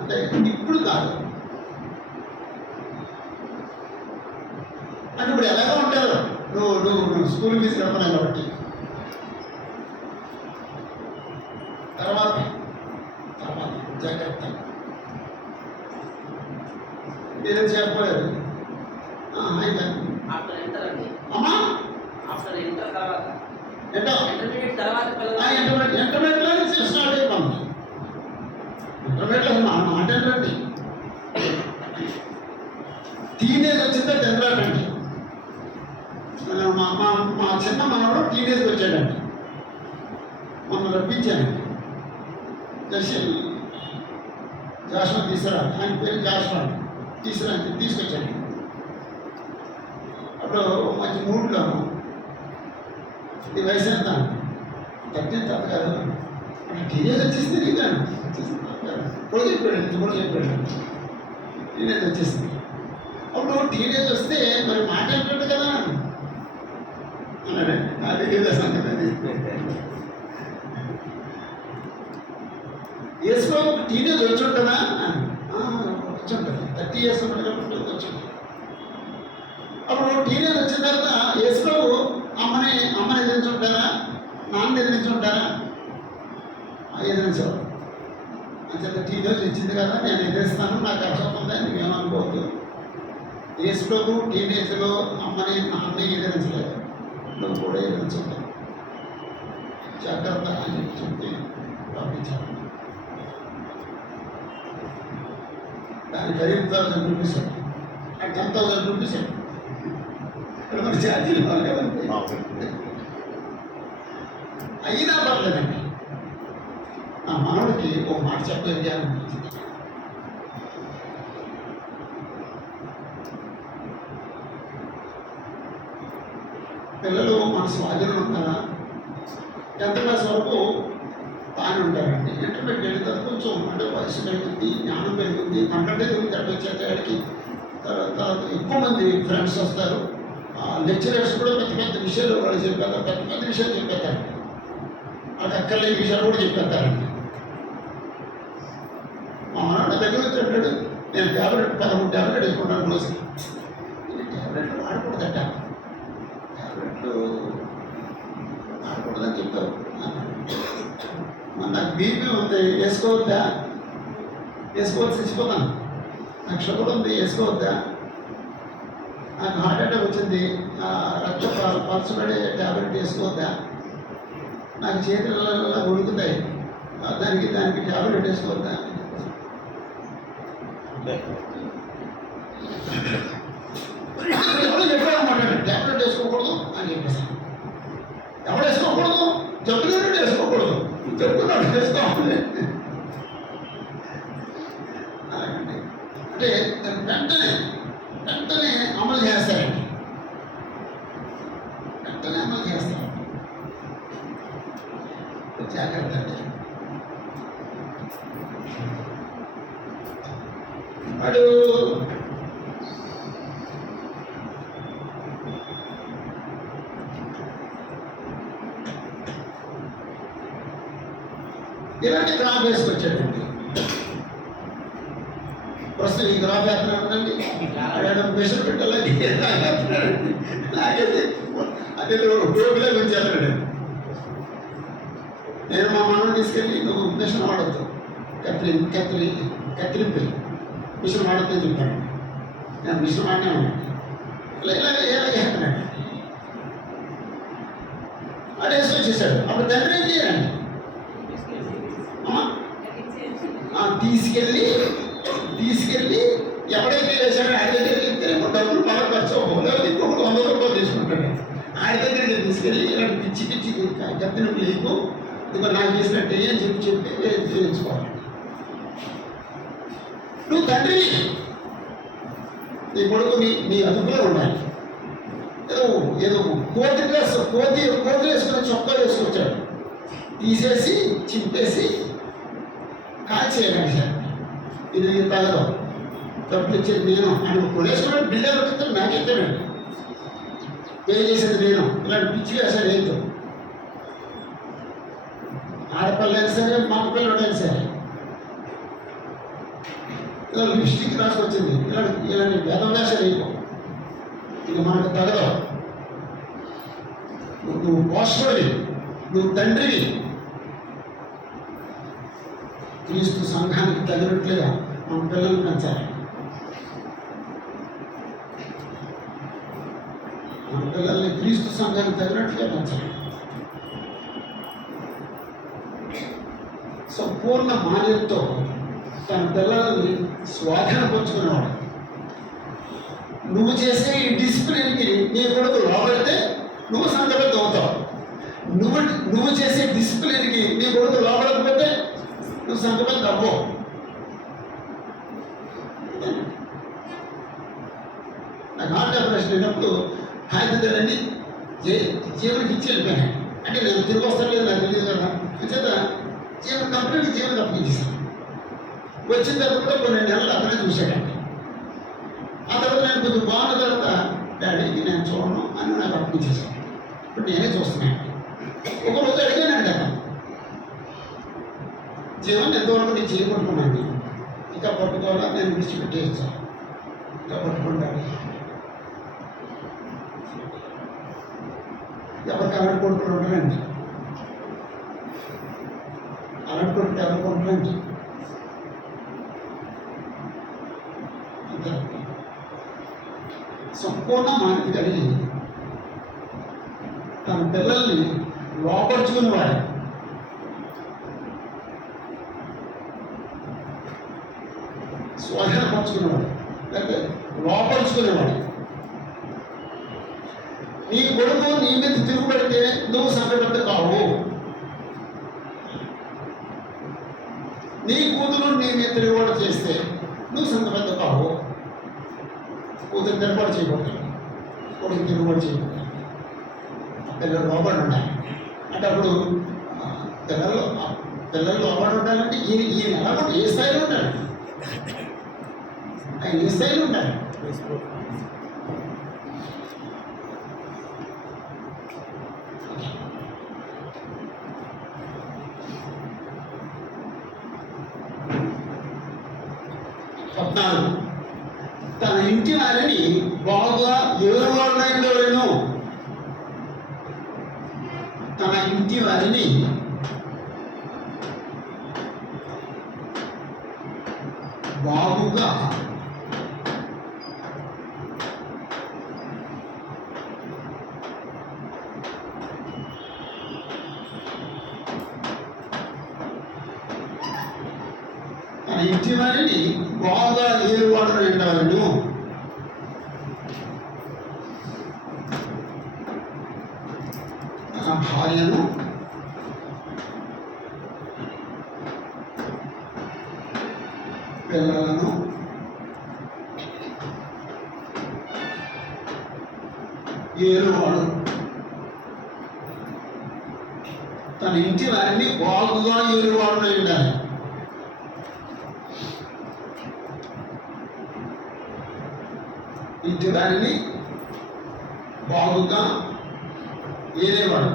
అంటే ఇప్పుడు కాదు. అంటే ఇప్పుడు ఎలాగో ఉంటారు, నువ్వు స్కూల్ ఫీజు కడపన్నావు కాబట్టి. తర్వాత జాగ్రత్త. ఏదో చెప్పలేదు ఆఫ్టర్ ఇంటర్ అండి. అమ్మా ఆఫ్టర్ ఇంటర్ తర్వాత ఏంటో ఇంటర్మీడియట్ తర్వాత ఇంటర్మీడియట్లో స్టార్ట్ అయిపోయింది. ఇంటర్మీడియట్లో మాట ఏంటండి, టీనేజ్ వచ్చిందే చంద్రాటండి. మా చిన్న మనవాడు టీనేజ్ వచ్చాడండి. మొన్న రప్పించానండి. జాషువా తీసుకురా, ఆయన పేరు జాషువా, తీసుకొచ్చాను. అప్పుడు మంచి మూడ్లో ఈ వయసు ఎంత 13 తాత కాదు అంటే టీనేజ్ వచ్చేసింది. నీకాను ఇప్పుడు చెప్పాడు టీనేజ్ వచ్చేసింది. అప్పుడు టీనేజ్ వస్తే మరి మాట ఏంటంటే కదా అన్నాడు. అది ఏదో సంగతి ఏసులో టీనేజ్ వచ్చి ఉంటుందా? వచ్చి ఉంటుంది. 30 years ఉంటుంది వచ్చి ఉంటుంది. అప్పుడు టీనేజ్ వచ్చిన తర్వాత ఏసులో అమ్మని ఎదిరించుంటారా, నాన్న ఎదిరించుంటారా? ఎదిరించేవారు. అంచేత టీనేజ్ ఇచ్చింది కదా, నేను ఎదిరిస్తాను, నాకు అర్థమవుతుంది అని నువ్వేమనుకోవద్దు. ఏసులో టీనేజ్లో అమ్మని నాన్నని ఎదిరించలేదు, నువ్వు కూడా ఎదిరించుంటావు. జాగ్రత్త అని చెప్పి పంపించాను. దాని ఖరీదు 1000 రూపీస్ అండి. 10,000 రూపీస్ అండి. ఇక్కడ మరి ఛార్జీలు ఇవ్వాలి కదండి. అయినా పర్లేదండి. నా మనవుడికి ఓ మాట చెప్పేది అనిపించింది. పిల్లలు మన స్వాధీనం ఉంటారా? 10th క్లాస్ వరకు బాగానే ఉంటారండి. ఇంటర్మీడియట్ వెళ్ళిన తర్వాత కొంచెం అంటే వయసు పెరుగుతుంది, జ్ఞానం పెరుగుతుంది, కంటెంట్ ఎదుగుతుంది. అట్లా వచ్చేటప్పటికి తర్వాత ఎక్కువ మంది ఫ్రెండ్స్ వస్తారు. లెక్చరర్స్ కూడా పెద్ద విషయాలు వాళ్ళు చెప్పేస్తారు, పెద్ద విషయాలు చెప్పేస్తారు. వాళ్ళకి అక్కర్లేని విషయాలు కూడా చెప్పేస్తారండి. మా నాన్న దగ్గర వచ్చి అంటాడు, నేను ట్యాబ్లెట్ 13 ట్యాబ్లెట్ వేసుకుంటాను రోజు. ట్యాబ్లెట్లు వాడకూడదట, ట్యాబ్లెట్లు వాడకూడదని చెప్తావు. నాకు బీపీ ఉంది, వేసుకోవద్దా? వేసుకోవద్దు, చచ్చిపోతాను. నాకు షుగర్ ఉంది, వేసుకోవద్దా? నాకు హార్ట్ అటాక్ వచ్చింది, రక్త పరచబడే ట్యాబ్లెట్ వేసుకోవద్దా? నాకు చేతులలో ఉడుకుతాయి, దానికి ట్యాబ్లెట్ వేసుకోవద్దా? ఎవరు చెప్పారన్నమాట, ట్యాబ్లెట్ వేసుకోకూడదు అని చెప్పేసాను. ఎవరు వేసుకోకూడదు? చెప్పుకున్నాడు వేసుకోకూడదు, చెప్పుకున్నాడు వేసుకోవాలి. అలాగండి. అంటే వెంటనే అమలు చేస్తారండి, వెంటనే అమలు చేస్తారు. జాగ్రత్త అండి. వాడు ఇలాంటి క్రాప్ వేసుకొచ్చాడండి. ప్రస్తుతం ఈ క్రాప్ వేస్తున్నాడండి. విషయం పెట్టాలని నాకైతే అదే టోపీలో ఉంచేస్తాడు. నేను మా మనల్ని తీసుకెళ్ళి నువ్వు మిషన్ వాడద్దు, కత్తిరింపు మిషన్ వాడద్దని చెప్పాను. నేను మిషన్ వాడినే ఉన్నాను. ఇలా చేస్తున్నాడు. అటు వేసుకొచ్చేసాడు. అప్పుడు తండ్రి ఏం చేయాలండి? తీసుకెళ్ళి ఎవడైతే వేసాడో ఆయన దగ్గర చెప్తే డబ్బులు బాగా ఖర్చు అవ్వలేదు, ఇంకొకటి 100 రూపాయలు తీసుకుంటాడు. ఆయన దగ్గరికి తీసుకెళ్ళి ఇలాంటి పిచ్చి గత్తినప్పుడు లేకు ఇదిగో నాకు చేసినట్టే అని చెప్పి చేయించుకోవాలి. నువ్వు తండ్రి, నీ కొడుకు నీ అదుపులో ఉండాలి. ఏదో కోతి వేసుకుని చొక్కా వేసుకొచ్చాడు, తీసేసి చింపేసి కాల్చేయాలి. ఇది తగదు, డబ్బులు ఇచ్చేది నేను అని కొనేసుకున్నాడు. బిల్డర్ ఎత్తాడు, నాకు ఎత్తాడండి, పే చేసేది నేను. ఇలాంటి పిచ్చి వేసాడు. ఏంటో ఆడపిల్లైనా సరే మగ పిల్లడైనా సరే ఇలా లిప్స్టిక్ రాసుకొచ్చింది. ఇలాంటి వేదవేషాలు వేయకు, ఇది మనకు తగదు. నువ్వు పోషకుడివి, నువ్వు తండ్రివి. క్రీస్తు సంఘానికి తగినట్లుగా మన పిల్లల్ని పెంచాలి. మన పిల్లల్ని క్రీస్తు సంఘానికి తగినట్లుగా పెంచాలి. సంపూర్ణ మాన్యంతో తన పిల్లల్ని స్వాధీనపరుచుకునేవాడు. నువ్వు చేసే ఈ డిసిప్లిన్కి నీ కొడుకు లోబడితే నువ్వు సంఘబద్ధ అవుతావు. నువ్వు చేసే డిసిప్లిన్కి నీ కొడుకు లోబడకపోతే నువ్వు సంఘబద్ధ అవ్వవు. నాకు హార్ట్ ఆపరేషన్ అయినప్పుడు హైదరాబాద్ జీవనకి ఇచ్చి వెళ్ళిపోయాను. అంటే నేను తిరిగి వస్తాను లేదు నాకు తెలియదు కదా. అంచేత కంపెనీకి జీవనకి అప్పగించేసాను. వచ్చిన తర్వాత కూడా కొన్ని నెలలు అతనే చూశాడండి. ఆ తర్వాత నేను కొంచెం బాగున్న తర్వాత డాడీకి నేను చూడను అని నాకు అప్పగించేసాను. ఇప్పుడు నేనే చూస్తున్నాను. ఒకరోజు అడిగానండి అతను, జీవన్ ఎంతవరకు నేను చేయబట్టుకున్నాను, ఇంకా పట్టుకోవాలా, నేను విడిచిపెట్టేస్తాను, ఇంకా పట్టుకుంటాను. ఎవరికి అలాంటి కొడుకులు ఉంటారండి, అలాంటి కొడుకు ఎవరికి ఉంటారండి. సంపూర్ణ మానతి కలిగి తన పిల్లల్ని లోపరుచుకునేవాడు. స్వాధీనపరుచుకునేవాడు, లేకపోతే లోపరుచుకునేవాడు. నీ కొడుకు నీ మీద తిరుగుబడితే నువ్వు సంఘబద్ధ కావు. నీ కూతురు నీ మీద తిరుగుబాటు చేస్తే నువ్వు సంఘబద్ధ కావు. కూతురు తిరుగుబాటు చేయకూడదు, కొడుకు తిరుగుబాటు చేయకూడదు. పిల్లలు లోబడి ఉండాలి. అంటే అప్పుడు పిల్లలు లోబడి ఉండాలంటే ఈయన ఎలా ఏ స్థాయిలో ఉండాలి, ఆయన ఏ స్థాయిలో ఉండాలి. తన ఇంటి వారిని బాగా ఏరువాడైన తన ఇంటి వారిని బాగుగా తన ఇంటి వారిని బాగా ఏరువాడైన వారిను తన భార్యను పిల్లలను ఏరువాడు. తన ఇంటి వారిని బాగుగా ఏరువాడు ఉండాలి. ఇంటి వారిని బాగుగా ఏరేవాడు.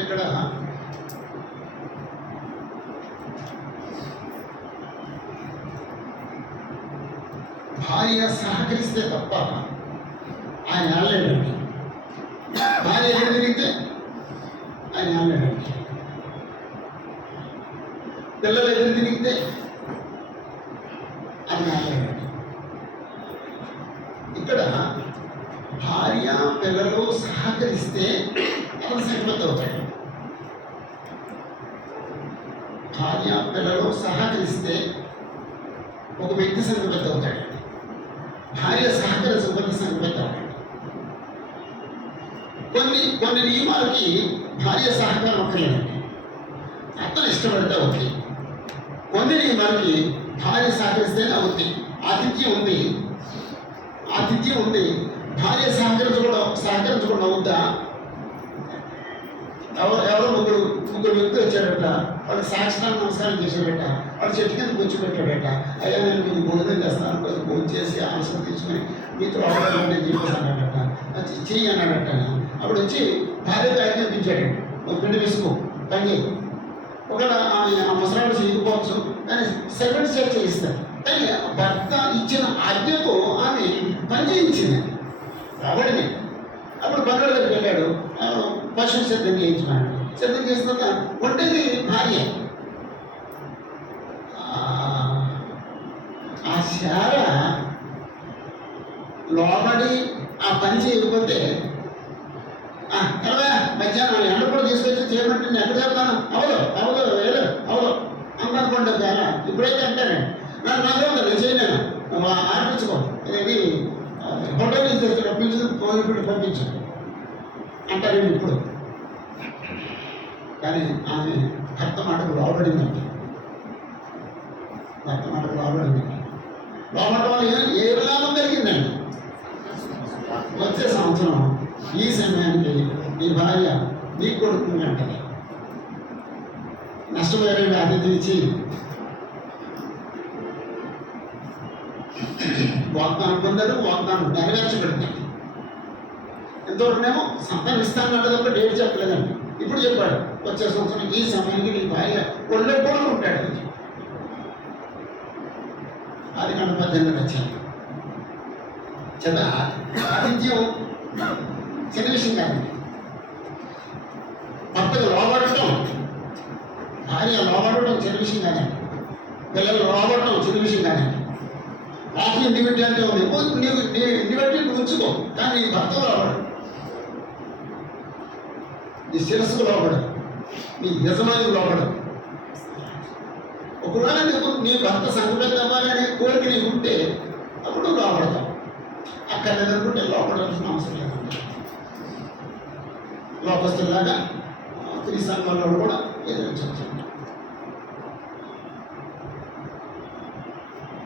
ఇక్కడ భార్య సహకరిస్తే తప్ప ఆయన ఆడలేడండి. భార్య ఎదురు తిరిగితే ఆయన ఆడలేడండి. పిల్లలు ఎదురు తిరిగితే ఆయన ఆడలేడండి. ఇక్కడ భార్య పిల్లలు సహకరిస్తే అతను సంగతి అవుతాడు. భార్య పిల్లలు సహకరిస్తే ఒక వ్యక్తి సంగతి అవుతాడు. భార్య సహకరించకపోతే సంగతి అవుతాడు. కొన్ని నియమాలకి భార్య సహకారం ఒక్కలేదండి. అతను ఇష్టపడితే అవుతాయి. కొన్ని నియమాలకి భార్య సహకరిస్తేనే అవుతాయి. ఆతిథ్యం ఉంది, భార్య సహకరించకుండా అవుద్దా? ఎవరో ముగ్గురు వ్యక్తులు వచ్చాడట, వాళ్ళు సాక్షాన్ని నమస్కారం చేశాడట, వాళ్ళు చెట్టు కింద కూర్చోబెట్టాడట. అయ్యా నేను మీకు భోజనం చేస్తాను, కొంచెం భోజనం చేసి ఆన్సర్ తీసుకుని మీతో అవగాహన చెప్పేసి అన్నాడట, చెయ్యి అన్నాడట. అప్పుడు వచ్చి భార్యతో ఆజ్ఞాపించాడు, ఒక పిండి విసుకు పని చేయి. ఒకవేళ ఆమె ఆ ముసలాడు చేయకపోవచ్చు, కానీ సెకండ్ స్టెప్ చేయిస్తారు. కానీ భర్త ఇచ్చిన ఆజ్ఞకు ఆమె పని చేయించింది రాబడిని. అప్పుడు పనుల దగ్గరికి వెళ్ళాడు, పశువు సిద్ధం చేయించుకున్నాడు. సిద్ధం చేసిన తర్వాత వంటది భార్య. ఆ శార లోబడి ఆ పని చేయకపోతే కదా మధ్యాహ్నం ఎండ కూడా తీసుకొచ్చి చేయమంటే నేను ఎక్కడ చెప్తాను, అవదు అనుకోండి చాలా. ఇప్పుడైతే అంటాను నాకే నేను చేయలేను, ఆర్పించుకో, ఇది హోటల్ నుంచి తెచ్చి పంపించు అంటారండి ఇప్పుడు. కానీ ఆమె భర్త మాటకు లోబడిందండి. లోబడటం వల్ల ఏ లాభం కలిగిందండి? వచ్చే సంవత్సరం ఈ సమయానికి నీ భార్య నీ కొడుకుని అంటది. నష్టపోయారండి అతిథి ఇచ్చి. వాగ్దానం పొందారు, వాగ్దానం నెరవేర్చబడింది. ఎంతవరకునేమో సంతానం ఇస్తానన్నది ఒక డేట్ చెప్పలేదండి. ఇప్పుడు చెప్పాడు వచ్చే సంవత్సరం ఈ సమయానికి నీ భార్య ఒళ్ళో కూడా ఉంటాడు. అది నన్ను 18 వచ్చాను చదా. ఆతిథ్యం చిన్న విషయం కాదండి. భర్తకు లోబడటం, భార్య లోబడటం చిన్న విషయం కాదండి. పిల్లలు లోబడటం చిన్న విషయం కాదండి. ఆఫ్ ఇండివిజువాలిటీ ఉంది, ఇండివిజువాలిటీ ఉంచుకో, కానీ నీ భర్త లోబడు, నీ శిరస్సుకు లోబడు, నీ యజమానికి లోబడు. ఒకవేళ నీ భర్త సంఘటన అవ్వాలనే కోరిక నీకు ఉంటే అప్పుడు లోబడతావు. అక్కడ లేదనుకుంటే లోపడాల్సిన అవసరం లేదండి. లోపస్తులాగా స్త్రీ సంఘంలో కూడా ఎదిరించవచ్చు.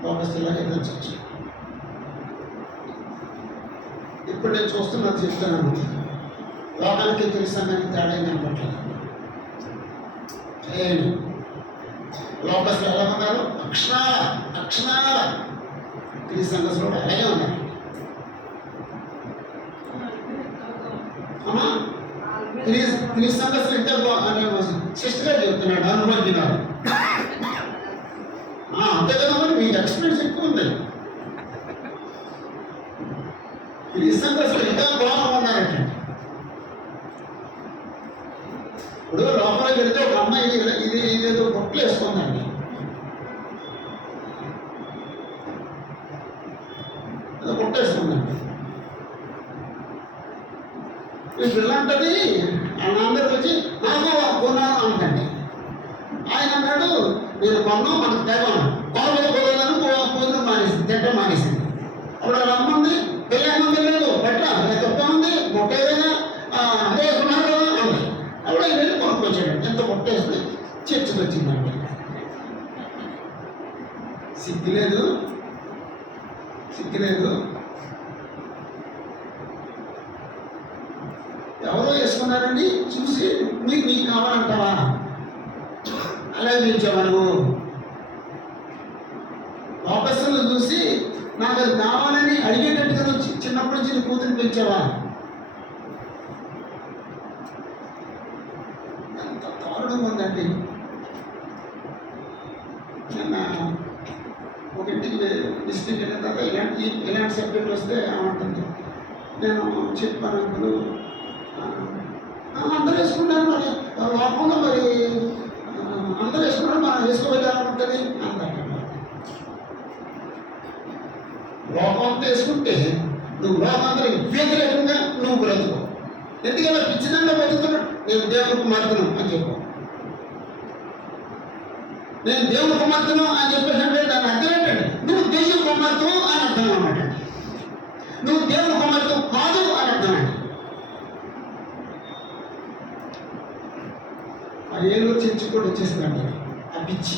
లోపస్తులాగా ఎదిరించవచ్చు. ఇప్పుడు నేను చూస్తున్నది చెప్తున్నాను, లోకానికి స్త్రీ సంఘానికి తేడా కనపట్లేదు. లోకస్తులు ఎలా ఉన్నారు? అక్షరాల స్త్రీ సంఘస్లో అలాగే ఉన్నారు. స్త్రీ సంఘస్లు ఇంకా సిస్టర్గా చెప్తున్నాడు, అనుభవించినారు. అంతేకాదు మరి మీకు ఎక్స్పీరియన్స్ ఎక్కువ ఉంది. స్త్రీ సంఘస్లు ఇంకా బాగున్నారంటే ఇప్పుడు లోపలికి వెళ్తే ఒక అమ్మాయి ఇదేదో బొట్లు వేసుకుందండి. ఏదో బొట్టు వేసుకుందండి. ఈ పిల్ల అంటది అందరికి వచ్చి నాకు కొన్నాను అంటండి. ఆయన అన్నాడు నేను కొన్నాం మనకు తెగను కొనబోదని పొద్దున మానేసింది, తింటం మానేసింది. అప్పుడు వాళ్ళ అమ్మ ఉంది, పెళ్ళి లేదు బట్ట తప్ప ఉంది, మొట్ట ఏదైనా అదే కొన్నారు అంది. అప్పుడు ఆయన వెళ్ళి కొనుక్కొచ్చాడు. ఎంత మొట్టేస్తే చర్చకు వచ్చిందండి. సిగ్గులేదు. ఎవరో వేసుకున్నారండి, చూసి నీకు కావాలంటావా? అలాగే పెంచావా నువ్వు? లోకస్తులను చూసి నాకు అది కావాలని అడిగేటట్టుగా నువ్వు చిన్నప్పటి నుంచి నీ కూతురు పెంచావా? ఎంత దారుణంగా ఉందండి. నిన్న ఒక ఇంటికి విజిటింగ్ వెళ్ళిన తర్వాత ఇలాంటి సబ్జెక్ట్ వస్తే ఏమంటుంది, నేను చెప్పాను అంకులు అందరూ వేసుకుంటారు, మరి లోపంలో మరి అందరూ వేసుకుంటారు, మనం వేసుకోవాలి ఉంటుంది అంటారు. లోపం అంతా వేసుకుంటే నువ్వు లోకందరికి వ్యతిరేకంగా నువ్వు బ్రతుకు. ఎందుకంటే పిచ్చిదంగా బతుకుతున్నాడు. నేను దేవుని కుమార్తెను అని చెప్పు. నేను దేవుని కుమార్తెను అని చెప్పేసి దాని అర్థం ఏంటండి? నువ్వు దేవుని కుమార్తెవు అని అర్థం అన్నమాట. నువ్వు దేవుని కుమార్తెవు కాదు అని అర్థం అండి. ఏలూరు చర్చి కూడా వచ్చేసిందండి ఆ పిచ్చి.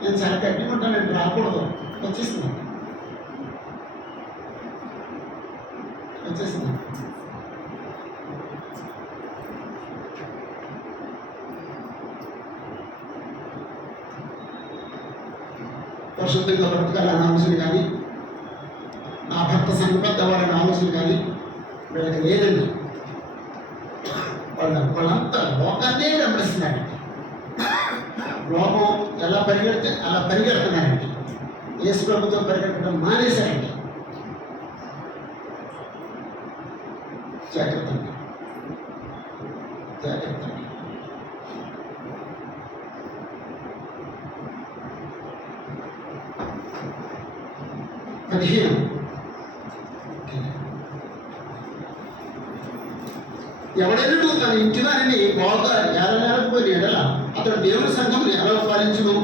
నేను చాలా కట్టిమంటాను, నేను రాకూడదు, వచ్చేసింది. పరిశుద్ధంగా బ్రతకాలనే ఆలోచన కానీ, నా భర్త సంగబద్ధ అవ్వాలనే ఆలోచన కానీ వీళ్ళకి లేదండి. వాళ్ళంతా లోకాన్నే వెంబడిస్తున్నారండి. లోకం ఎలా పరిగెడితే అలా పరిగెడుతున్నారండి. యేసు ప్రభుతో పరిగెట్టడం మానేశారండి. జాగ్రత్త జాగ్రత్త. 15 ఎవడైనా తన ఇంటి వారిని బాగా ఏలలేకపోయిన ఎడల అతడు దేవుని సంఘమును ఎలా పాలించును?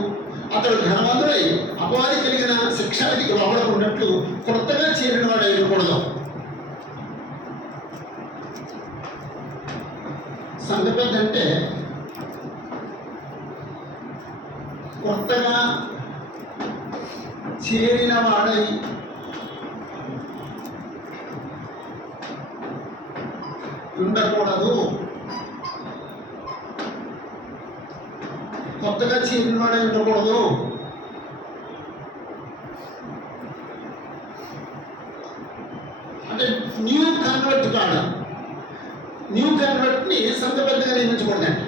అతడు ఘనవంతుడై అపవాది కలిగిన శిక్షానికి లోబడకున్నట్లు కొత్తగా చేరిన వాడు అయినకూడదు. సంఘ పెద్ద అంటే కొత్తగా చేరిన వాడై ఉండకూడదు. కొత్తగా చేరిన వాడై ఉండకూడదు. అంటే న్యూ కన్వర్ట్ కాదు. న్యూ కన్వర్ట్ని సంఘబద్ధంగా నియమించకూడదండి.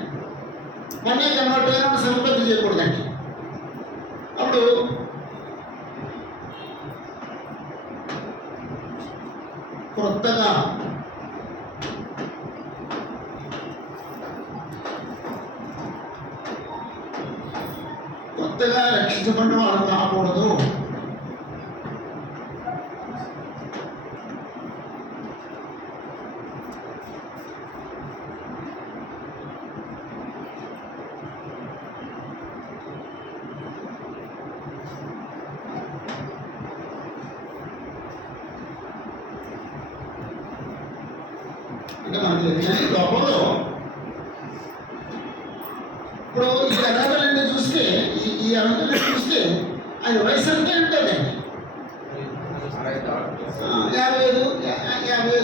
మొన్నే కన్వర్ట్ అయినా సంఘబద్ధం చేయకూడదండి. అప్పుడు కొత్తగా రక్షించబడిన వాడు కాకూడదు. అంటే మనకి లోపంలో ఇప్పుడు ఈ అనాథాలన్నీ చూస్తే ఈ అనాథాలను చూస్తే ఆయన వయసు అంతే ఉంటుందండి. 55, 60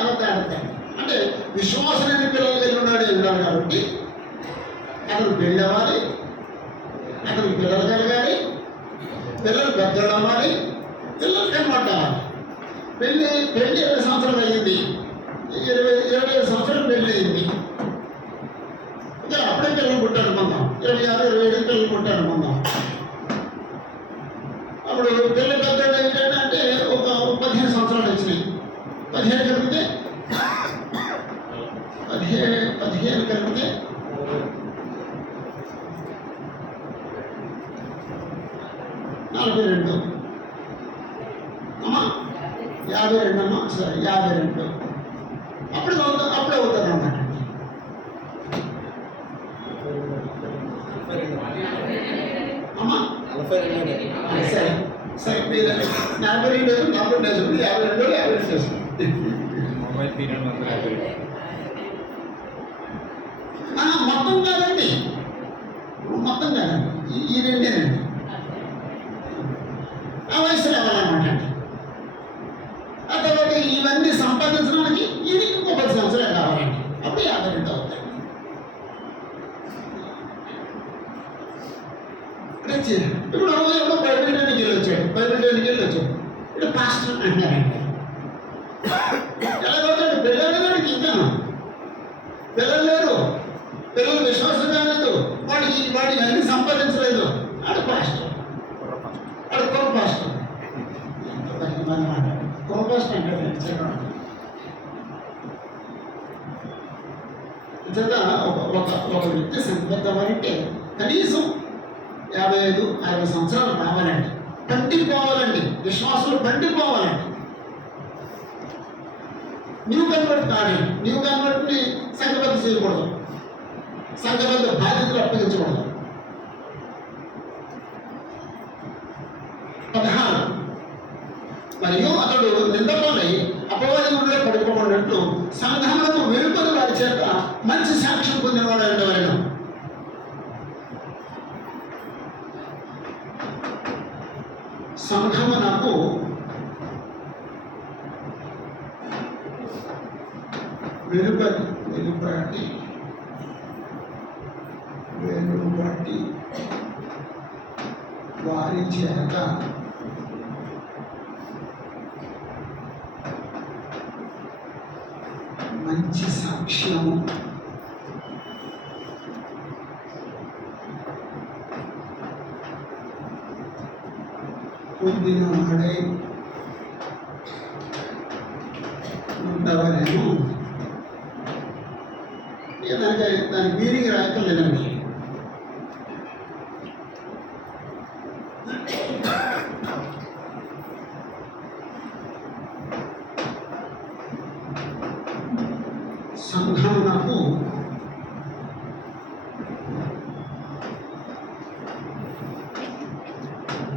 అలా తాడుతాడు. అంటే విశ్వాసమైన పిల్లలు కలిగి ఉన్నాడు కాబట్టి అతను పెళ్ళి అవ్వాలి, అతను పిల్లలు కలగాలి, పిల్లలు పెద్దలు అవ్వాలి, పిల్లలు కనబడ్డ అవ్వాలి. పెళ్ళి 20 సంవత్సరాలు అయ్యింది, 25 సంవత్సరాలు పెళ్ళి అయింది. ఇంకా అప్పుడే పిల్లలు పుట్టారు అనుకుందాం, 26, 27 పిల్లలు పుట్టారు అనుకుందాం. అప్పుడు పిల్లలు పెద్దలు ఏంటంటే ఒక 15 సంవత్సరాలు వచ్చినాయి. 15 కలిపితే 42 అమ్మా, 52 అమ్మా, సరే 52 అప్పుడే అవుతారు అన్నమాట. అమ్మా సరే సరే, మీరు 42 డేస్ 52 డేస్ మొత్తం కాదండి, మొత్తం కాదండి, ఈ రెండేనండి. ఆ వయసులో అవ్వాలన్నమాట అండి. ఆ తర్వాత ఇవన్నీ సంపాదించడానికి ఇది ఇంకో 10 సంవత్సరాలు కావాలండి. అప్పుడు 52 అవుతాయి. ఇప్పుడు ఎవడో బైబిల్ ట్రైనింగ్కి వెళ్ళొచ్చాడు, ఇప్పుడు పాస్టర్ అంటారండి. ఎలాగవుతాడు? పిల్లలకి ఇంకా పిల్లలు లేరు, పిల్లలు విశ్వాసం కాలేదు, వాడికి అన్ని సంపాదించలేదు. ఆడు పాస్టర్, ఆడు కుర్ర పాస్టర్. కుర్ర పాస్టర్ అంటాడు. ఒక వ్యక్తి సంపదవ్వాలంటే కనీసం 55, 60 సంవత్సరాలు రావాలండి. పండిపోవాలండి, విశ్వాసంలో పండిపోవాలండి. న్యూ కన్వర్ట్ కాదండి. న్యూ కన్వర్ట్ని సంఘబద్ధ చేయకూడదు, సంఘబద్ధ బాధ్యతలు అప్పగించకూడదు. 16 మరియు అతడు నిందపాలై అపవాది పడిపోకున్నట్లు సంఘములకు వెలుపల వారి చేత మంచి సాక్ష్యం పొందినవాడు. వెలుపటి వారి చేత మంచి సాక్ష్యము పొందిన వాడై ఉండవలేను. దాని మీనింగ్ రాయలేదండి. సంఘమునకు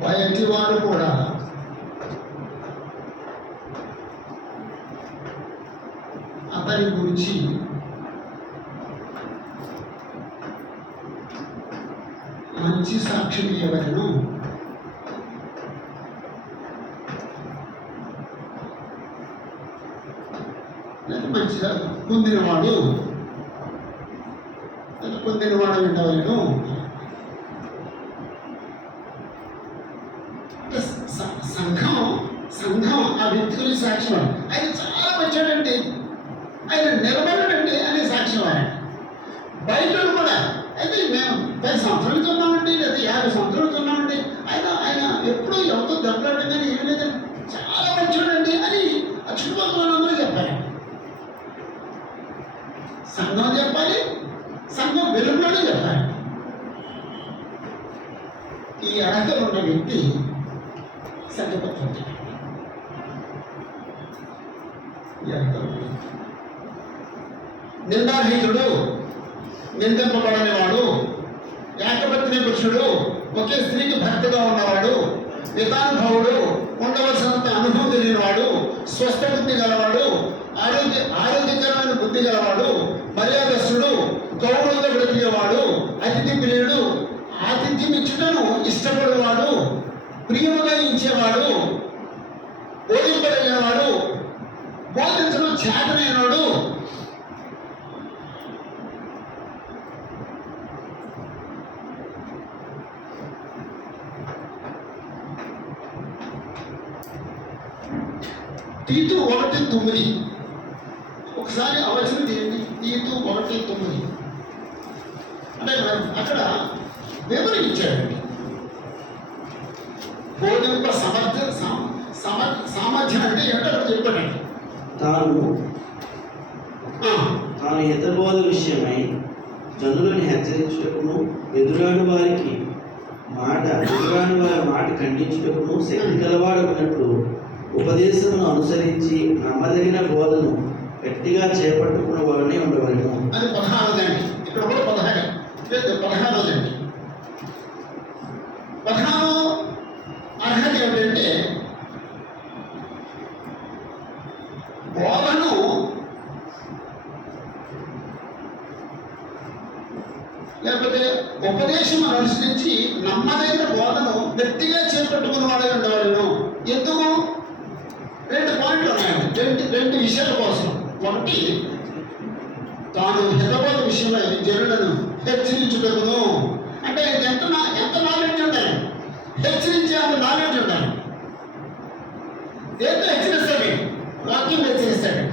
బయటి వారు కూడా అతని గురించి మంచి సాక్ష్యం ఇవ్వవలెను. మంచిగా పొందినవాడు ఉండవలను. సంఘం ఆ వ్యక్తి గురించి సాక్ష్యం. ఆయన చాలా మంచివాడండి, ఆయన నిలబడండి అనే సాక్ష్యం. ఆయన బయట కూడా అయితే మేము 10 సంవత్సరాలు ఉన్నామండి, లేదా 50 సంవత్సరాలు ఉన్నామండి, ఆయన ఎప్పుడూ ఎవరితో దెబ్బలాడడం కానీ ఏం లేదండి, చాలా మంచివాడండి అని ఆ చుట్టుపక్కల అందరూ చెప్పాలి. సంఘం చెప్పాలి, సంఘం వెలుగులోనే చెప్పాలి. ఈ అర్హతలు ఉన్న వ్యక్తి సంఘపత్రం నిందారహితుడు, నిందింపబడని వాడు, ఏకపత్ని పురుషుడు, ఒకే స్త్రీకి భర్తగా ఉన్నవాడు, విధానుభవుడు, ఉండవలసినంత అనుభవం తెలియనివాడు, స్వస్థ బుద్ధి గలవాడు, ఆరోగ్యకరమైన బుద్ధి గలవాడు, మర్యాదస్తుడు, గౌరవంగా బ్రతికేవాడు, అతిథి ప్రియుడు, ఆతిథ్యం ఇచ్చుటను ఇష్టపడేవాడు, ప్రియముగా ఇచ్చేవాడు, బోధింపదగినవాడు, బోధించడం చేతనైనవాడు, తీతు 1:9 ఒకసారి అవసరం తీయండి. తీతు 1:9 అంటే అక్కడ వివరణ ఇచ్చాడండి. బోధింప సామర్థ్యం అంటే ఏంటో చెప్పాడండి. తాను హితబోధ విషయమై జనులను హెచ్చరించుటకును, ఎదురాని వారి మాట ఖండించుటకును శక్తి గలవాడకున్నట్లు ఉపదేశమును అనుసరించి నమ్మదగిన బోధను గట్టిగా చేపట్టుకున్న వారిని ఉండవలను. అది 16 ఇక్కడ కూడా 16 16 అర్హత ఏమిటంటే బోధను లేకపోతే ఉపదేశం అనుసరించి నమ్మదగిన బోధను గట్టిగా చేపట్టుకున్న వాడే ఉండవలను. ఎందుకు? 2 పాయింట్లు ఉన్నాయండి, 2 విషయాల కోసం. ఒకటి, తాను హితబోధ విషయమై జనులను హెచ్చరించుటకును. అంటే ఎంత నాలెడ్జ్ ఉండాలి, హెచ్చరించే అంత నాలెడ్జ్ ఉండాలి. దేంతో హెచ్చరిస్తాడు? వాక్యం హెచ్చరిస్తాడు.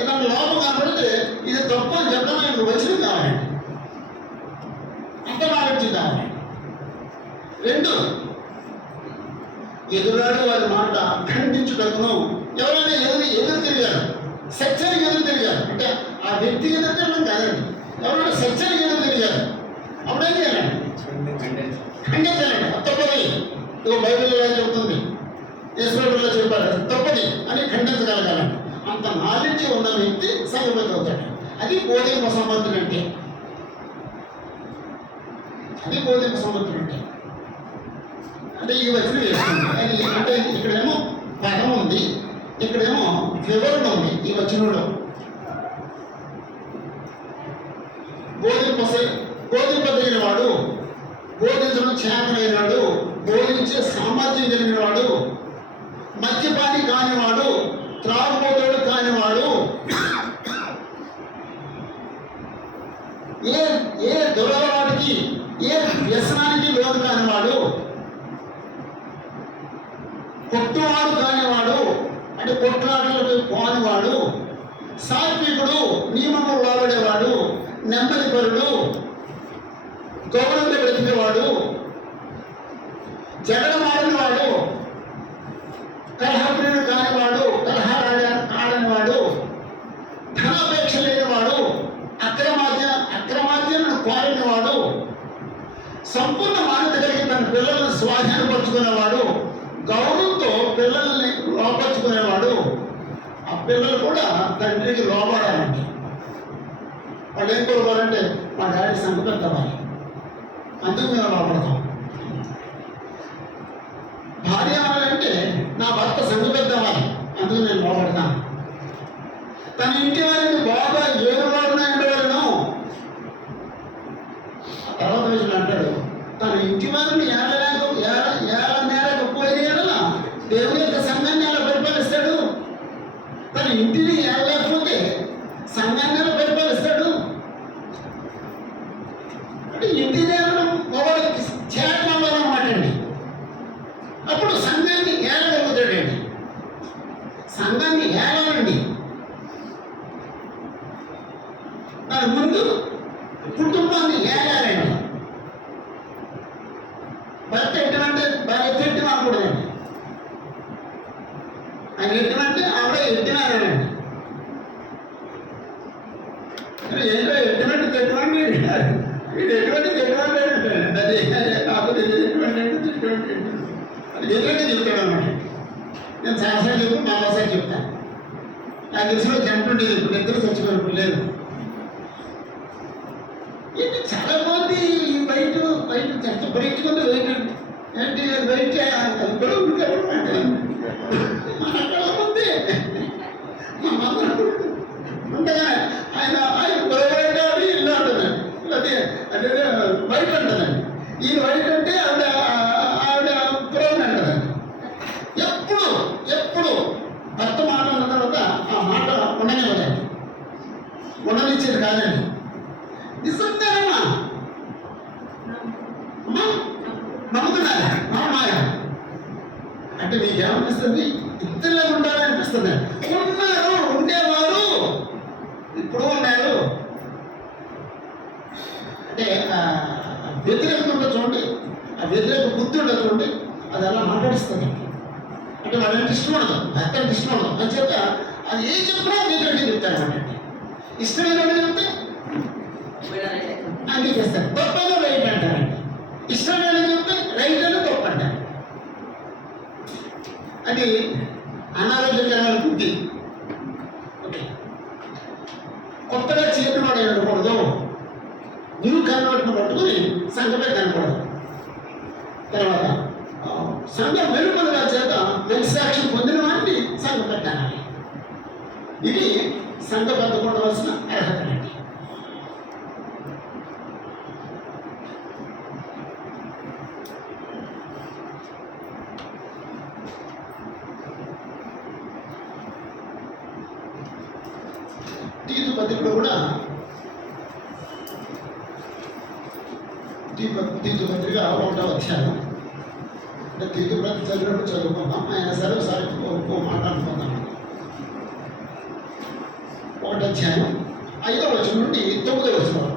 ఏదైనా లోపం కనబడితే ఇది తప్పు అని చెప్పడం వచ్చిన కావాలండి, అంత నాలెడ్జ్ కావాలి. 2, ఎదురాడు వారి మాట ఖండించుటకును. ఎవరైనా ఎదురు తిరిగారు, సత్యానికి ఎదురు తిరిగారు అంటే ఆ వ్యక్తి ఎదురు తిరగడం కాదండి, ఎవరైనా సత్యానికి ఎదురు తిరిగారు అప్పుడేం చేయాలండి? ఖండించాలండి. తప్పది, ఇదిగో బైబిల్లో చెబుతుంది, ఈశ్వరుడిలో చెప్పారు తప్పది అని ఖండించగలగాలండి. అంత నాలెడ్జ్ ఉన్న వ్యక్తి సంఘపతి అవుతాడు. అది బోధింప సమర్థుడు అంటే. అది బోధింప సమర్థుడు అంటే ఈ వచనం వేస్తుంది. అది అంటే ఇక్కడేమో పదం ఉంది, ఇక్కడేమో వివరణ ఉంది. ఈ వచనంలో బోధింపదగిన వాడు, బోధించడం చేతనైనవాడు, బోధించే సామర్థ్యం కలిగిన వాడు, మద్యపాని కానివాడు, త్రాగుబోతుడు కానివాడు, ఏ దురలవాడికి, ఏ వ్యసనానికి లోను కానివాడు, కొట్టువాడు కానివాడు, అంటే కొట్లాటలకు పోనివాడు, సాత్వికుడు, నియమము లోబడేవాడు, నెమ్మదిపరుడు, గౌరవంగా బ్రతికేవాడు, జగడమాడినవాడు, కలహప్రియుడు కానివాడు, కలహాలు ఆడనివాడు, ధనాపేక్ష లేనివాడు, అక్రమాద్యను కోరినవాడు, సంపూర్ణ మాన్యత కలిగి తన పిల్లలను స్వాధీనపరుచుకునేవాడు, గౌరవంతో పిల్లల్ని లోపరుచుకునేవాడు. ఆ పిల్లలు కూడా తండ్రికి లోపడాలండి. వాళ్ళు ఏం కోరుకోవాలంటే మా డాడీ సంపదవ్వాలి, అందుకు మేము లోపడతాం. భార్య అవ్వాలంటే నా భర్త సంగపెద్దవ్వాలి, అందుకు నేను లోపడతాను. తన ఇంటి వారిని బాగా ఏరువాడున ఉండవలను. ఆ తర్వాత రోజులు అంటాడు, తన ఇంటి వారిని ఏల నేరకపోయిన ఎడల దేవుని యొక్క సంఘాన్ని ఎలా పరిపాలిస్తాడు? తన ఇంటిని ఏలలేకపోతే సంఘాన్ని ఎలా పరిపాలిస్తాడు? అంటే ఇంటి నేరడం ఒకటి చేయడం అన్నమాట అండి. అప్పుడు సంఘాన్ని ఏలగలుగుతాడండి. సంఘాన్ని ఏలాలండి. దాని ముందు కుటుంబాన్ని ఏలాలండి. భర్త ఎటువంటి భార్య ఎట్టి అనకూడదండి. ఆయన ఎటువంటి ఆవిడ ఎట్టినారండి. ఏంటో ఎటువంటి తెటువంటి వీడు ఎటువంటి తెటువంటి అంటాడు. అది నాకు ఎటువంటి తెటువంటి అది ఎదురుగా చెప్తాడు అన్నమాట. నేను చాలాసార్లు చెప్పి మరోసారి చెప్తాను. నాకు తెలిసిన చెంటుండేది, ఇప్పుడు ఇద్దరు చచ్చిపోయినప్పుడు లేదు. ఇది చాలా మంది బయట ఎంత బయట కొంత బయట ఏంటి బయట అది కూడా ఉంటామంటే ఉంది. మా మామ ఉండగా ఆయన గొడవడి ఇల్లు అంటుందండి. అదే అదే బయట ఉంటుందండి. ఈ బయట అంటే ఆవిడ పురం అంటుందండి. ఎప్పుడు భర్త మాట ఉన్న తర్వాత ఆ మాట ఉండనివ్వదండి, ఉండనిచ్చేది కాదండి. నిజంగానమ్మా నమ్ముతున్నారా? మాయ అంటే మీకేమనిపిస్తుంది? ఇద్దరులో ఉండాలని అనిపిస్తుంది. ఉండేవారు ఇప్పుడు ఉన్నారు. అంటే వ్యతిరేకత ఉంటుంది చూడండి, ఆ వ్యతిరేక బుద్ధి ఉంటుంది చూడండి, అది అలా మాట్లాడిస్తుంది. అంటే వాళ్ళంటే ఇష్టం ఉండదు, భర్త అంటే ఇష్టం ఉండదు. అని చేత అది ఏం చెప్పినా వ్యతిరేకం చెప్తారు అన్నమాట. ఇష్టమైన వాళ్ళు చెప్తే అంగీకరిస్తారు. తప్పైనా రైట్ అంటారండి. ఇష్టం లేదని చెప్తే రైట్ అని తప్పు అంటారు. అది అనారోగ్యకరమైన బుద్ధి. ఓకే, కొత్తగా చేతిన వాడు ఉండకూడదు. న్యూ కన్వర్ట్ను పట్టుకుని సంఘమే కనపడదు. తర్వాత సంఘం వెలుపల చేత మంచి సాక్ష్యం పొందిన వాటిని సంఘం పెట్టాలి. ఇది సంఘబద్ధ ఉండవలసిన అర్హత అండి. తీతు పత్రికలో కూడా తీతు పత్రిక 1వ అధ్యాయం. అంటే తీతు పత్రిక చదివినప్పుడు చదువుకుందాం. ఆయన సరే ఒకసారి మాట్లాడుకుందాం. 1వ అధ్యాయం 5వ వచనం నుండి 9వ వచనం.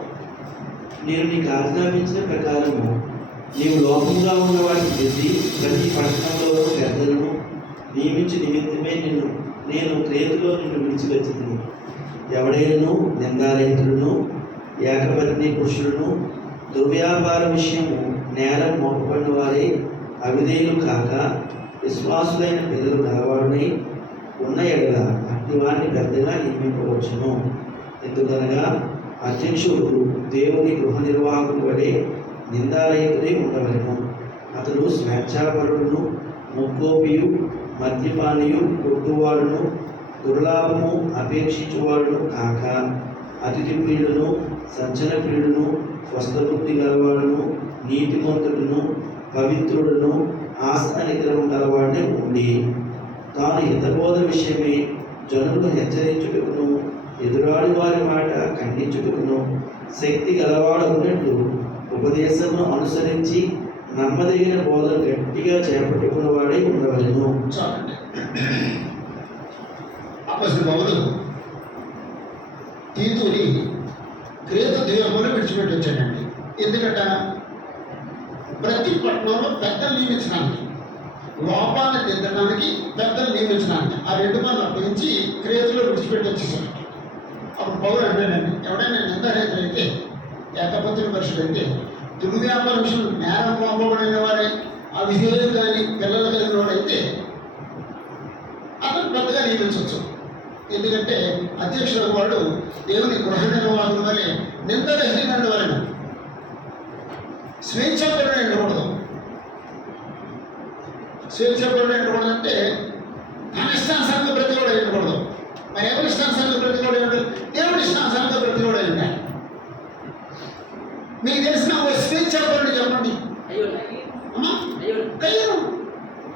నేను నీకు ఆజ్ఞాపించిన ప్రకారము నీవు లోకంగా ఉన్న వాటికి వెళ్ళి ప్రతి పట్టణంలో పెద్దలను నియమించి నిమిత్తమే నేను క్రేతులో నిన్ను విడిచిపెట్టింది. ఎవడైనను నిందారహితులను, ఏకపత్ని పురుషులను, దుర్వ్యాపార విషయము నేరం మోపబడిన వారే, అవిధేయులు కాక విశ్వాసులైన పిల్లలు గలవాడునై ఉన్న ఎడల అట్టివారిని పెద్దగా నియమింపవచ్చును. ఎందుకనగా అధ్యక్షుడు దేవుని గృహ నిర్వాహకుడు వలె నిందారహితుడై ఉండవలెను. అతడు స్వేచ్ఛాపరుడును, ముక్కోపియు, మద్యపానియు, కొట్టువాడును, దుర్లాభము అపేక్షించువాడును కాక అతిథి ప్రియుడును, సజ్జన ప్రియుడును, స్వస్థబుద్ధి గలవాడును, నీతిమంతుడును, పవిత్రుడును, ఆసన నిగ్రహం గలవాడే ఉండి తాను హితబోధ విషయమై జనులను హెచ్చరించుటకును ఎదురాడి వారి మాట ఖండించుటకును శక్తి గలవాడన్నట్టు ఉపదేశమును అనుసరించి నమ్మదగిన బోధన గట్టిగా చేపట్టుకున్న వాడే ఉండవలెను. చాలండి. అపొస్తలుడు పౌలు తీతుని క్రేతు ద్వీపంలో విడిచిపెట్టి వచ్చాడండి. ఎందుకంట ప్రతి పట్టణంలో పెద్దలు నియమించడానికి, లోపాలను దిద్దడానికి పెద్దలు నియమించడానికి ఆ 2 పనులు అప్పగించి క్రేతులో విడిచిపెట్టి వచ్చేసాడు. అప్పుడు పౌలు అంటాడండి, ఎవడైనా నిందారైతే ఏకపత్రుల పరిషుడైతే దుర్వ్యాపార విషయంలో నేరం మోపబడిన వారే ఆ విధులు కానీ పిల్లలు కలిగిన వాడైతే అతను పెద్దగా నియమించవచ్చు. ఎందుకంటే అధ్యక్షుడు వాడు దేవుని గృహ నిర్వాహకుల వలె నిందరహితమైన వారిని స్వేచ్ఛాపరుడు ఉండకూడదు. స్వేచ్ఛాపరుడు ఉండకూడదు అంటే తన ఇష్టానుసారంగా ప్రతి కూడా ఉండకూడదు. మరి ఎవరి ఇష్టానుసారంగా ప్రతి కూడా ఉండాలి? దేవుడి ఇష్టానుసారంగా ప్రతి కూడా ఉండాలి. మీకు తెలిసిన ఓ స్వేచ్ఛాపరుడు చెప్పండి. అమ్మా,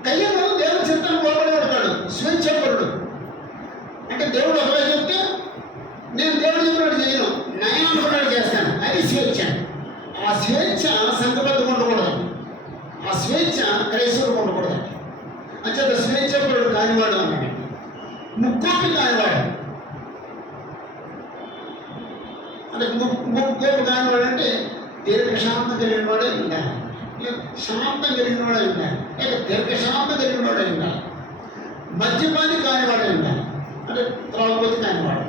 కయ్యను దేవుడి చిత్తాన్ని లోపడబడతాడు. స్వేచ్ఛాపరుడు అంటే దేవుడు ఒకవేళ చెప్తే నేను దేవుడు చెప్పినట్టు చేయను, నయం అనుకున్నాడు చేస్తాను. అది స్వేచ్ఛ. ఆ స్వేచ్ఛ సంఘబద్ధంగా ఉండకూడదు. ఆ స్వేచ్ఛ క్రైస్తవులకు ఉండకూడదు. అంచేత స్వేచ్ఛాపరుడు కానివాడు అన్నాడు. ముక్కోపి కానివాడు అంటే ముక్కోపి కానివాడు అంటే దీర్ఘశాంతం కలిగిన వాడే ఉండాలి, శాంతం కలిగిన వాడే ఉండాలి, లేక దీర్ఘశాంతం కలిగిన వాడే ఉండాలి. మద్యపాని కానివాడే ఉండాలి అంటే త్రాగుబోతు కానివాడు.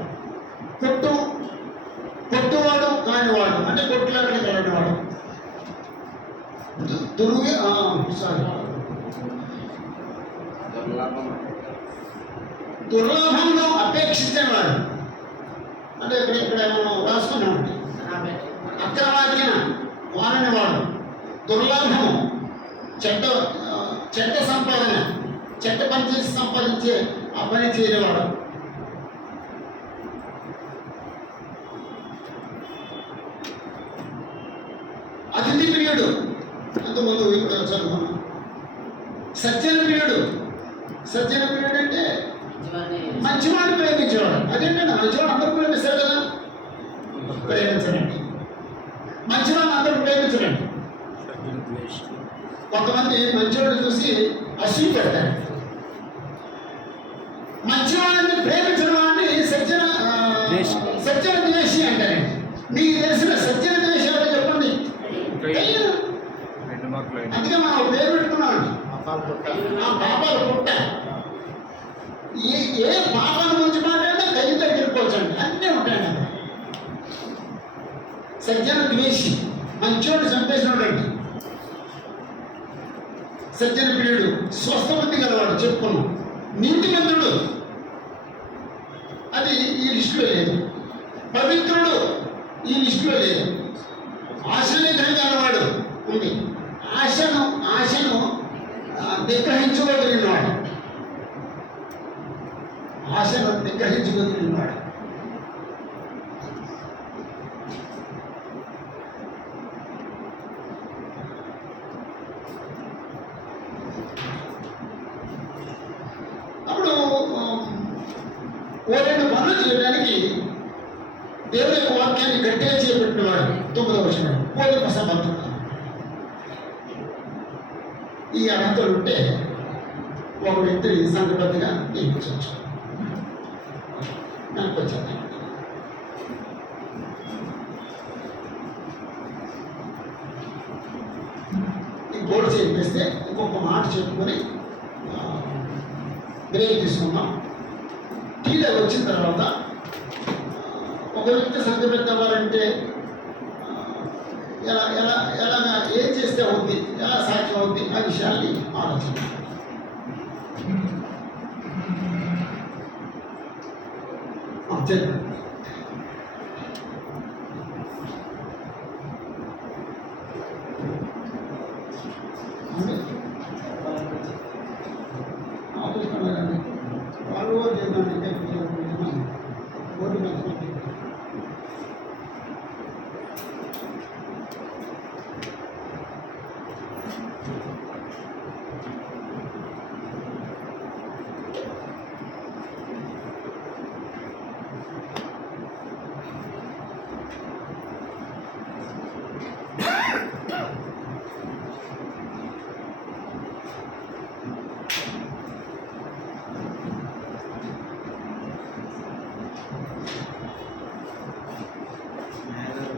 కొట్టువాడు కానివాడు అంటే కొట్టులాడని కలిగినవాడు. దుర్లాభంలో అపేక్షించేవాడు అంటే ఇక్కడ మనం రాసుకున్నామండి. అక్రమార్జన వాడనివాడు, దుర్లాభము చెడ్డ సంపాదన, చెడ్డ పని చేసి సంపాదించే ఆ పని చేయనివాడు. అతిథి ప్రియుడు అంతకుముందు ఇక్కడ చదువుకున్నాం. సజ్జన ప్రియుడు అంటే మంచివాడిని ప్రేమించేవాడు. అదేంటండి, మంచివాడు అందరూ ప్రేమిస్తారు కదా. ప్రేమించడండి, మంచివాడిని అందరూ ప్రేమించడండి. కొంతమంది మంచివాడు చూసి అసూయ పెడతారు. మంచివాడిని ప్రేమించడం అంటే సజ్జన ద్వేషి అంటారండి. మీకు తెలిసిన సజ్జన ద్వేషి ఎవరో చెప్పండి. అందుకే మనం పేరు పెట్టుకున్నామండి, ఆ పాపాల పుట్ట. ఏ పాపాల గురించి మాట్లాడినా కయ్యి దగ్గరిపోవచ్చండి, అన్నీ ఉంటాయండి అక్కడ. సజ్జన ద్వేషి మంచోడు చంపేసినాడు అండి. సజ్జన ప్రియుడు స్వస్థబుద్ధి గలవాడు చెప్పుకున్నాం. నీతిమంతుడు అది ఈ లిస్టులో లేదు. పవిత్రుడు ఈ లిస్టులో లేదు. ఆశనిగ్రహంగానవాడు ఉంది. ఆశను నిగ్రహించుకోగలిగినవాడు, ఆశను నిగ్రహించుకోగలిగినవాడు. అప్పుడు ఓ 2 పనులు చేయడానికి దేవుని యొక్క వాక్యాన్ని గట్టిగా చేపట్టినవాడు 9వ వచనం పోలిక సమర్థుడు. ఈ అర్హతలు ఉంటే ఒక వ్యక్తిని సంఘబద్ధంగా నియమించవచ్చు. నాకు వచ్చాను ఈ బోర్డు చేపిస్తే ఇంకొక మాట చెప్పుకొని బ్రేక్ తీసుకున్నాం. టీలో వచ్చిన తర్వాత ఒక వ్యక్తి సంఘబద్ధ అవ్వాలంటే ఎలాగా ఏం చేస్తే అవుద్ది, ఎలా సాధ్యం అవుద్ది ఆ విషయాన్ని ఆలోచించాలి. చెప్పండి. ఆలోచిస్తున్నారండి వాళ్ళు చేద్దామంటే ఓటు మంచి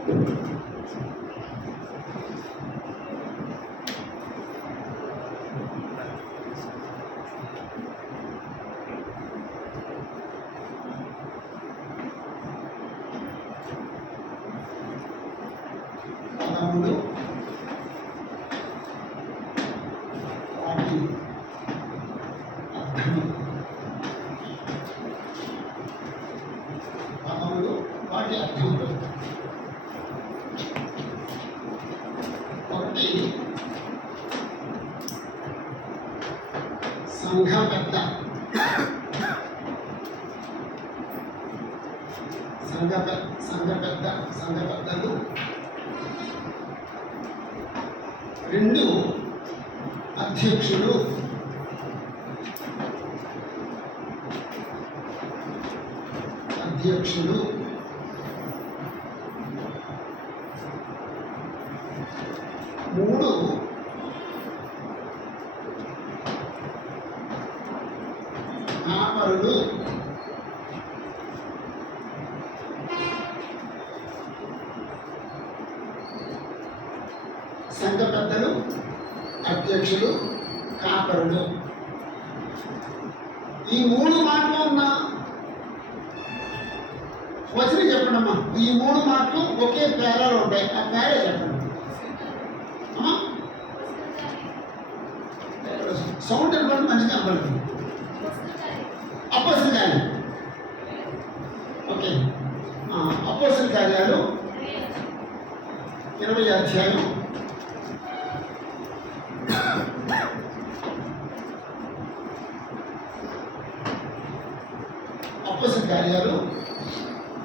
పదములు వాటి అర్థము. పదములు వాటి అర్థములు. ఒకటి సంఘ పెద్ద, సంఘ పెద్దలు. రెండు అధ్యక్షులు. మూడు కాపరులు. సంఘ పెద్దలు, అధ్యక్షులు, కాపరులు. ఈ మూడు మాటలు ఉన్న వచనం చెప్పండి అమ్మా. ఈ మూడు మాటలు ఒకే పేరాలు ఉంటాయి. ఆ పేరే చెప్పండి. సౌండ్ ఇవ్వండి, మంచిగా కనబడుతుంది. అపోస్తల కార్యాలు. ఓకే, అపోస్తల కార్యాలు 20వ అధ్యాయం. అపోస్తల కార్యాలు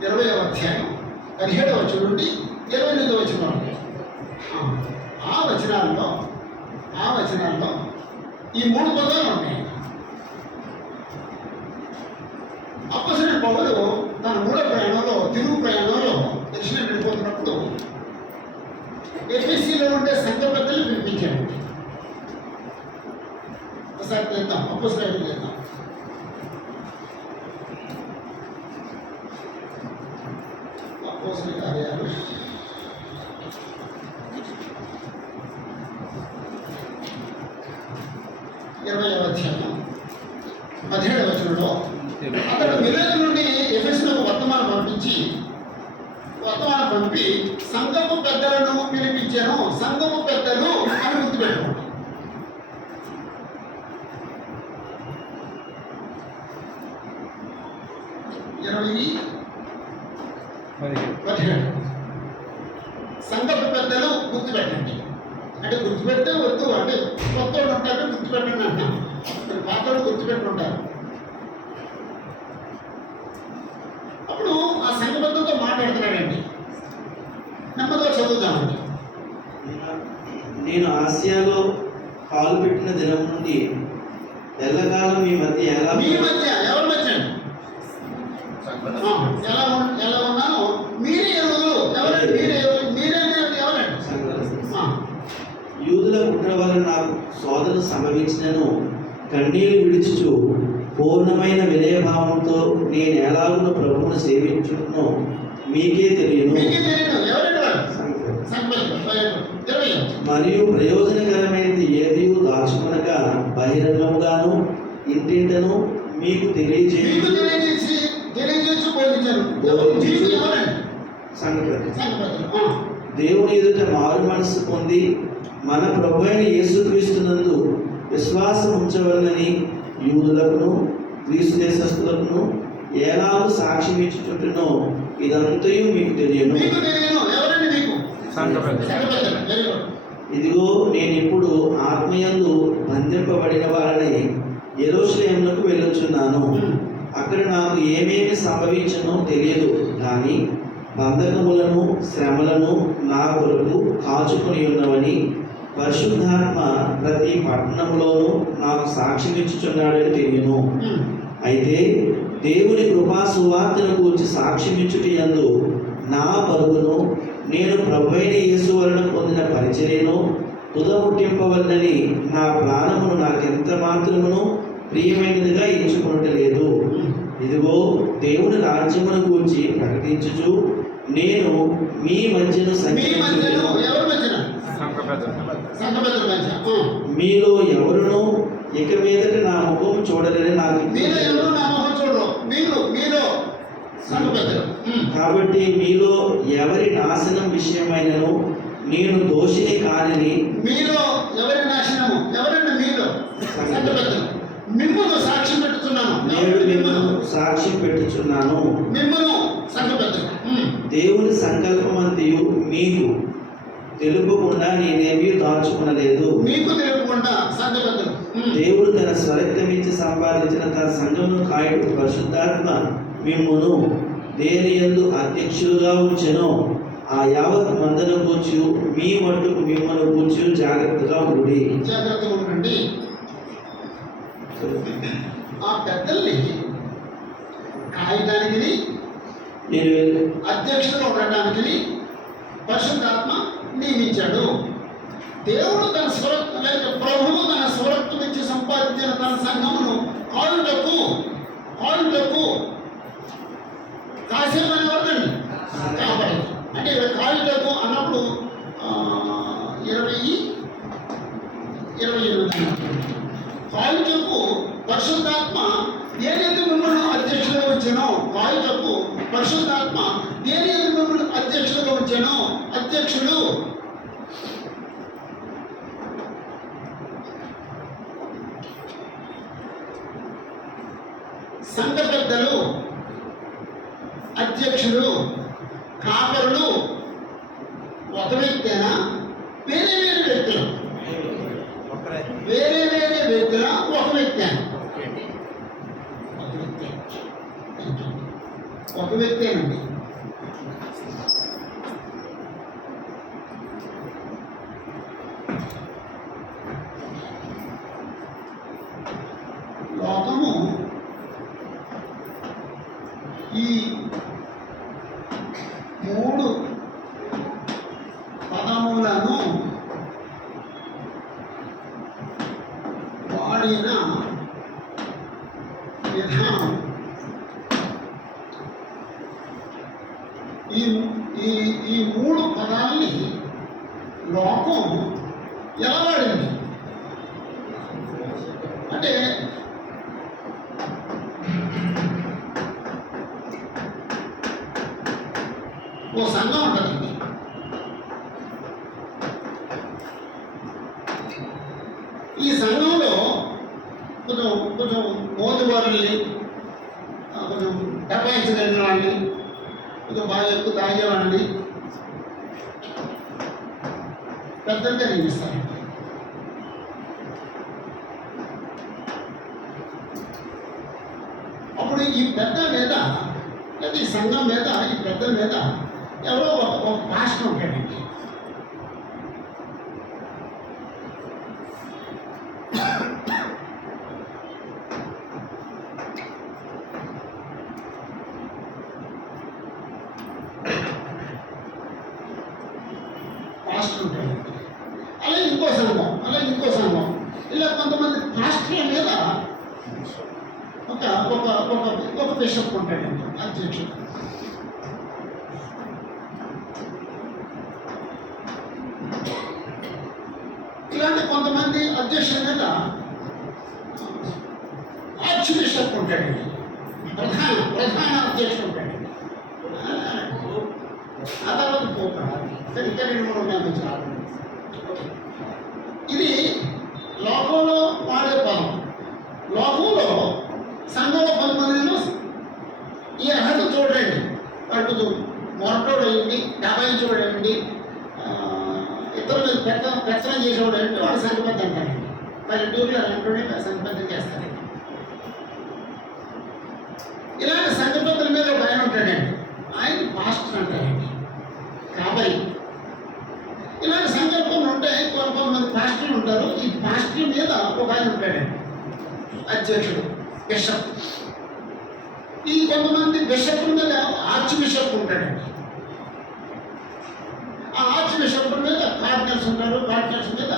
20వ అధ్యాయం 17వ వచనం నుండి 28వ వచనం వరకు. ఆ వచనాల్లో ఈ మూడు పదాలు ఉంటాయి. అపోస్తలుడైన పౌలు తన మూడో ప్రయాణంలో, తిరుగు ప్రయాణంలో దక్షిణం వెళ్ళిపోతున్నప్పుడు ఎఫెసీలో ఉండే సంఘ పెద్దలు పిలిపించాడు. ఒకసారి చేద్దాం, అపోస్తలుడు చేద్దాం. అపోస్తల కార్యాలు 20వ అధ్యాయం 17వ వచనంలో అతడు మిలేతు నుండి ఎఫెసులకు వర్తమానం పంపి సంఘము పెద్దలను పిలిపించాను. సంఘము పెద్దలు అని గుర్తుపెట్టుకోండి. సంఘపు పెద్దలు గుర్తుపెట్టండి. అంటే గుర్తుపెట్టే వద్దు, అంటే కొత్త ఉంటారు గుర్తుపెట్టండి అంటున్నాం. పాతోడు గుర్తుపెట్టుంటారు. అప్పుడు ఆ సంఘ పెద్దలతో మాట్లాడుతున్నాడండి. నెమ్మదిగా చదువుతామండి. నేను ఆసియాలో కాలు పెట్టిన దినం నుండి ఎల్లకాలం మీ మధ్య ఎవరి మధ్య ఎలా ఉన్నానో మీరే ఎరువులు. యూదుల కుట్ర వల్ల నాకు శోధన సంభవించినను కన్నీళ్లు విడుచుచు పూర్ణమైన వినయభావంతో నేను ఎలాగున ప్రభువును సేవించును మీకే తెలియను. మరియు ప్రయోజనకరమైనది ఏది దాచుకొనక బహిరంగముగాను ఇంటింటను మీకు దేవుని ఎదుట మారు మనసు పొంది మన ప్రభు అయిన యేసుక్రీస్తునందు విశ్వాసం ఉంచవలనని యూదులకును గ్రీసు దేశస్థులకును ఎలాగూ సాక్ష్యం ఇచ్చుచుంటునో ఇదంతయు మీకు తెలియను. ఇదిగో నేను ఇప్పుడు ఆత్మయందు బంధింపబడిన వారిని యెరూషలేమునకు వెళ్ళుచున్నాను. అక్కడ నాకు ఏమేమి సంభవించునో తెలియదు, కానీ బంధకములను శ్రమలను నా కొరకు కాచుకొని ఉన్నవని పరిశుద్ధాత్మ ప్రతి పట్టణంలోనూ నాకు సాక్ష్యం ఇచ్చుచున్నాడని తెలియను. అయితే దేవుని కృపా సువార్తను గూర్చి సాక్ష్యం ఇచ్చుటయందు నా పరుగును నేను ప్రభువైన యేసు వలన పొందిన పరిచర్యను తుదముట్టింపవలనని నా ప్రాణమును నాకెంత మాత్రమును ప్రియమైనదిగా ఎంచుకొనటలేదు. ఇదిగో దేవుని రాజ్యమును గూర్చి ప్రకటించుచు నేను మీ మధ్యను మీ మధ్యను సంచరించుదును. ఎవరి మధ్యన? సంఘ పెద్దలు. సంఘ పెద్దల మధ్య. మీలో ఎవరును ఇక మీదట నా ముఖం చూడలేని నాకు మీలో ఎవరు నా మొహం చూడరు. మీలో సంఘ పెద్దలు. కాబట్టి మీలో ఎవరి నాశనం విషయమైనను నేను దోషిని కానిని మీలో ఎవరి నాశనము? ఎవరండి మీలో? సంఘ పెద్దలు. మిమ్మల్ని సాక్ష్యం పెట్టుతున్నాను. నేను మిమ్మల్ని సాక్ష్యం పెట్టుచున్నాను. మిమ్మల్ని సంఘ పెద్దలు. దేవుని సంకల్పమంతయు మీకు తెలుపకుండా నేనేమీ దాచుకునలేదు. మీకు తెలియకుండా సంఘ పెద్దలు. దేవుడు తన స్వరక్తమిచ్చి సంపాదించిన తన సంఘమును కాయుడు పరిశుద్ధాత్మ మిమ్మును దేని యందు అధ్యక్షులుగా ఉంచెనో ఆ యావత్ మందను కూర్చు మీ మట్టుకు మిమ్మల్ని కూర్చు జాగ్రత్తగా ఉండి. జాగ్రత్తగా ఉండండి. ఆ పెద్దల్ని కాయడానికి, నేను వెళ్ళి అధ్యక్షులుగా ఉండడానికి పరిశుద్ధాత్మ నియమించాడు. దేవుడు తన ప్రభువు తన స్వరక్తం ఇచ్చి సంపాదించిన తన సంఘమును కాయుటకు కాసేపు అనేవాళ్ళండి కాపాడు. అంటే ఇక్కడ కాయుటకు అన్నప్పుడు 28 కాయుటకు పరిశుద్ధాత్మ దేనియందు మిమ్మల్ని అధ్యక్షులుగా ఉంచానో, కాయుటకు పరిశుద్ధాత్మ దేనియందు మిమ్మల్ని అధ్యక్షులుగా ఉంచానో, అధ్యక్షుడు సంఘ పెద్దలు, అధ్యక్షుడు, కాపరులు ఒక వ్యక్తేనా? వేరే వేరే వ్యక్తులు, వేరే వేరే వ్యక్తుల ఒక వ్యక్తేనా? ఒక వ్యక్తేనండి. లోకము ఈ 3 పదములను వాడిన విధానం ఈ 3 పదాలని లోకం ఎలా వాడింది అంటే ఓ సంఘం ఉంటుందండి. ఈ సంఘంలో కొంచెం మోదుబారుల్ని, కొంచెం డబ్బాయించగలిగిన వాళ్ళని, కొంచెం బాగా ఎక్కువ తాగేవాళ్ళని పెద్దగా నియమిస్తారు. అప్పుడు ఈ పెద్ద మీద లేదా ఈ సంఘం మీద, ఈ పెద్దల మీద ఎవరో ఒక పాస్టర్ ఉంటాడండి. పాస్టర్ ఉంటాడండి. అలా ఇంకో సంఘం ఇలా కొంతమంది పాస్టర్ల మీద ఒక బిషప్ ఉంటాడండి, అధ్యక్షుడు. ఇలాంటి కొంతమంది అధ్యక్షుల మీద ఆర్చ్ బిషప్ ఉంటాడండి, ప్రధాన అధ్యక్షుడు ఉంటాడండి. ఆ తర్వాత ఇంకా 2-3 ఉన్నాయి. ఇది లోకంలో వాడే పదం. లోకంలో సంఘంలో కొంతమందిలో ఈ అర్హత చూడండి, వాడు కొంచెం మొరటోడు అయ్యండి, డబాయించోడు అయ్యండి, ఇతరుల మీద పెత్తనం చేసేవాడు అంటే వాడు సంఘబద్ధం అంటారండి. పల్లెటూరులో అలాంటి సంఘబద్ధం చేస్తారండి. ఇలాంటి సంఘబద్ధుల మీద ఒక ఆయన ఉంటాడండి, ఆయన పాస్టర్ అంటారండి, కాబట్టి ఇలాంటి సంకల్పంలో ఉంటాయి. కొంతమంది పాస్టర్లు ఉంటారు. ఈ పాస్టర్ల మీద ఒక ఆయన ఉంటాడండి, అధ్యక్షుడు, బిషప్. ఈ కొంతమంది బిషప్ల మీద ఆర్చ్ బిషప్ ఉంటాడండి. ఆ ఆర్చ్ బిషప్ల మీద కార్డినల్స్ ఉంటారు. కార్డినల్స్ మీద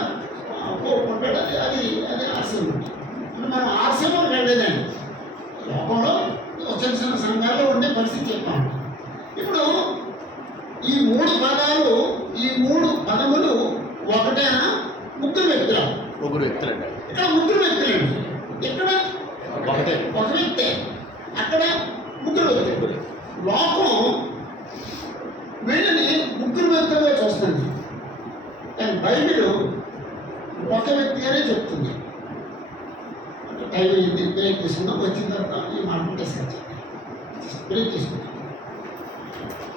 పోప్ ఉంటాడు. అది ఆర్సీఎం ఉంటుంది. మనం ఆర్సీఎం వెళ్ళలేదండి. లోకంలో చిన్న చిన్న సంఘాల్లో ఉండే పరిస్థితి చెప్పాము. ఇప్పుడు ఈ మూడు పదాలు, ఈ మూడు పదములు ఒకటేనా? ముగ్గురు వ్యక్తులు. ముగ్గురు వ్యక్తులండి. ఇక్కడ ముగ్గురు వ్యక్తులండి. ఇక్కడ ఒకటే. ఒక వ్యక్తే, అక్కడ ముగ్గురు వ్యక్తులు. లోకం వీళ్ళని ముగ్గురు వ్యక్తులుగా చూస్తుంది, కానీ బైబిల్ ఒక వ్యక్తి అనే చెప్తుంది. టైం బ్రేక్ తీసుకుందాం, వచ్చిన తర్వాత ఈ మాట డిస్కస్ చేద్దాం. బ్రేక్ తీసుకుందాం.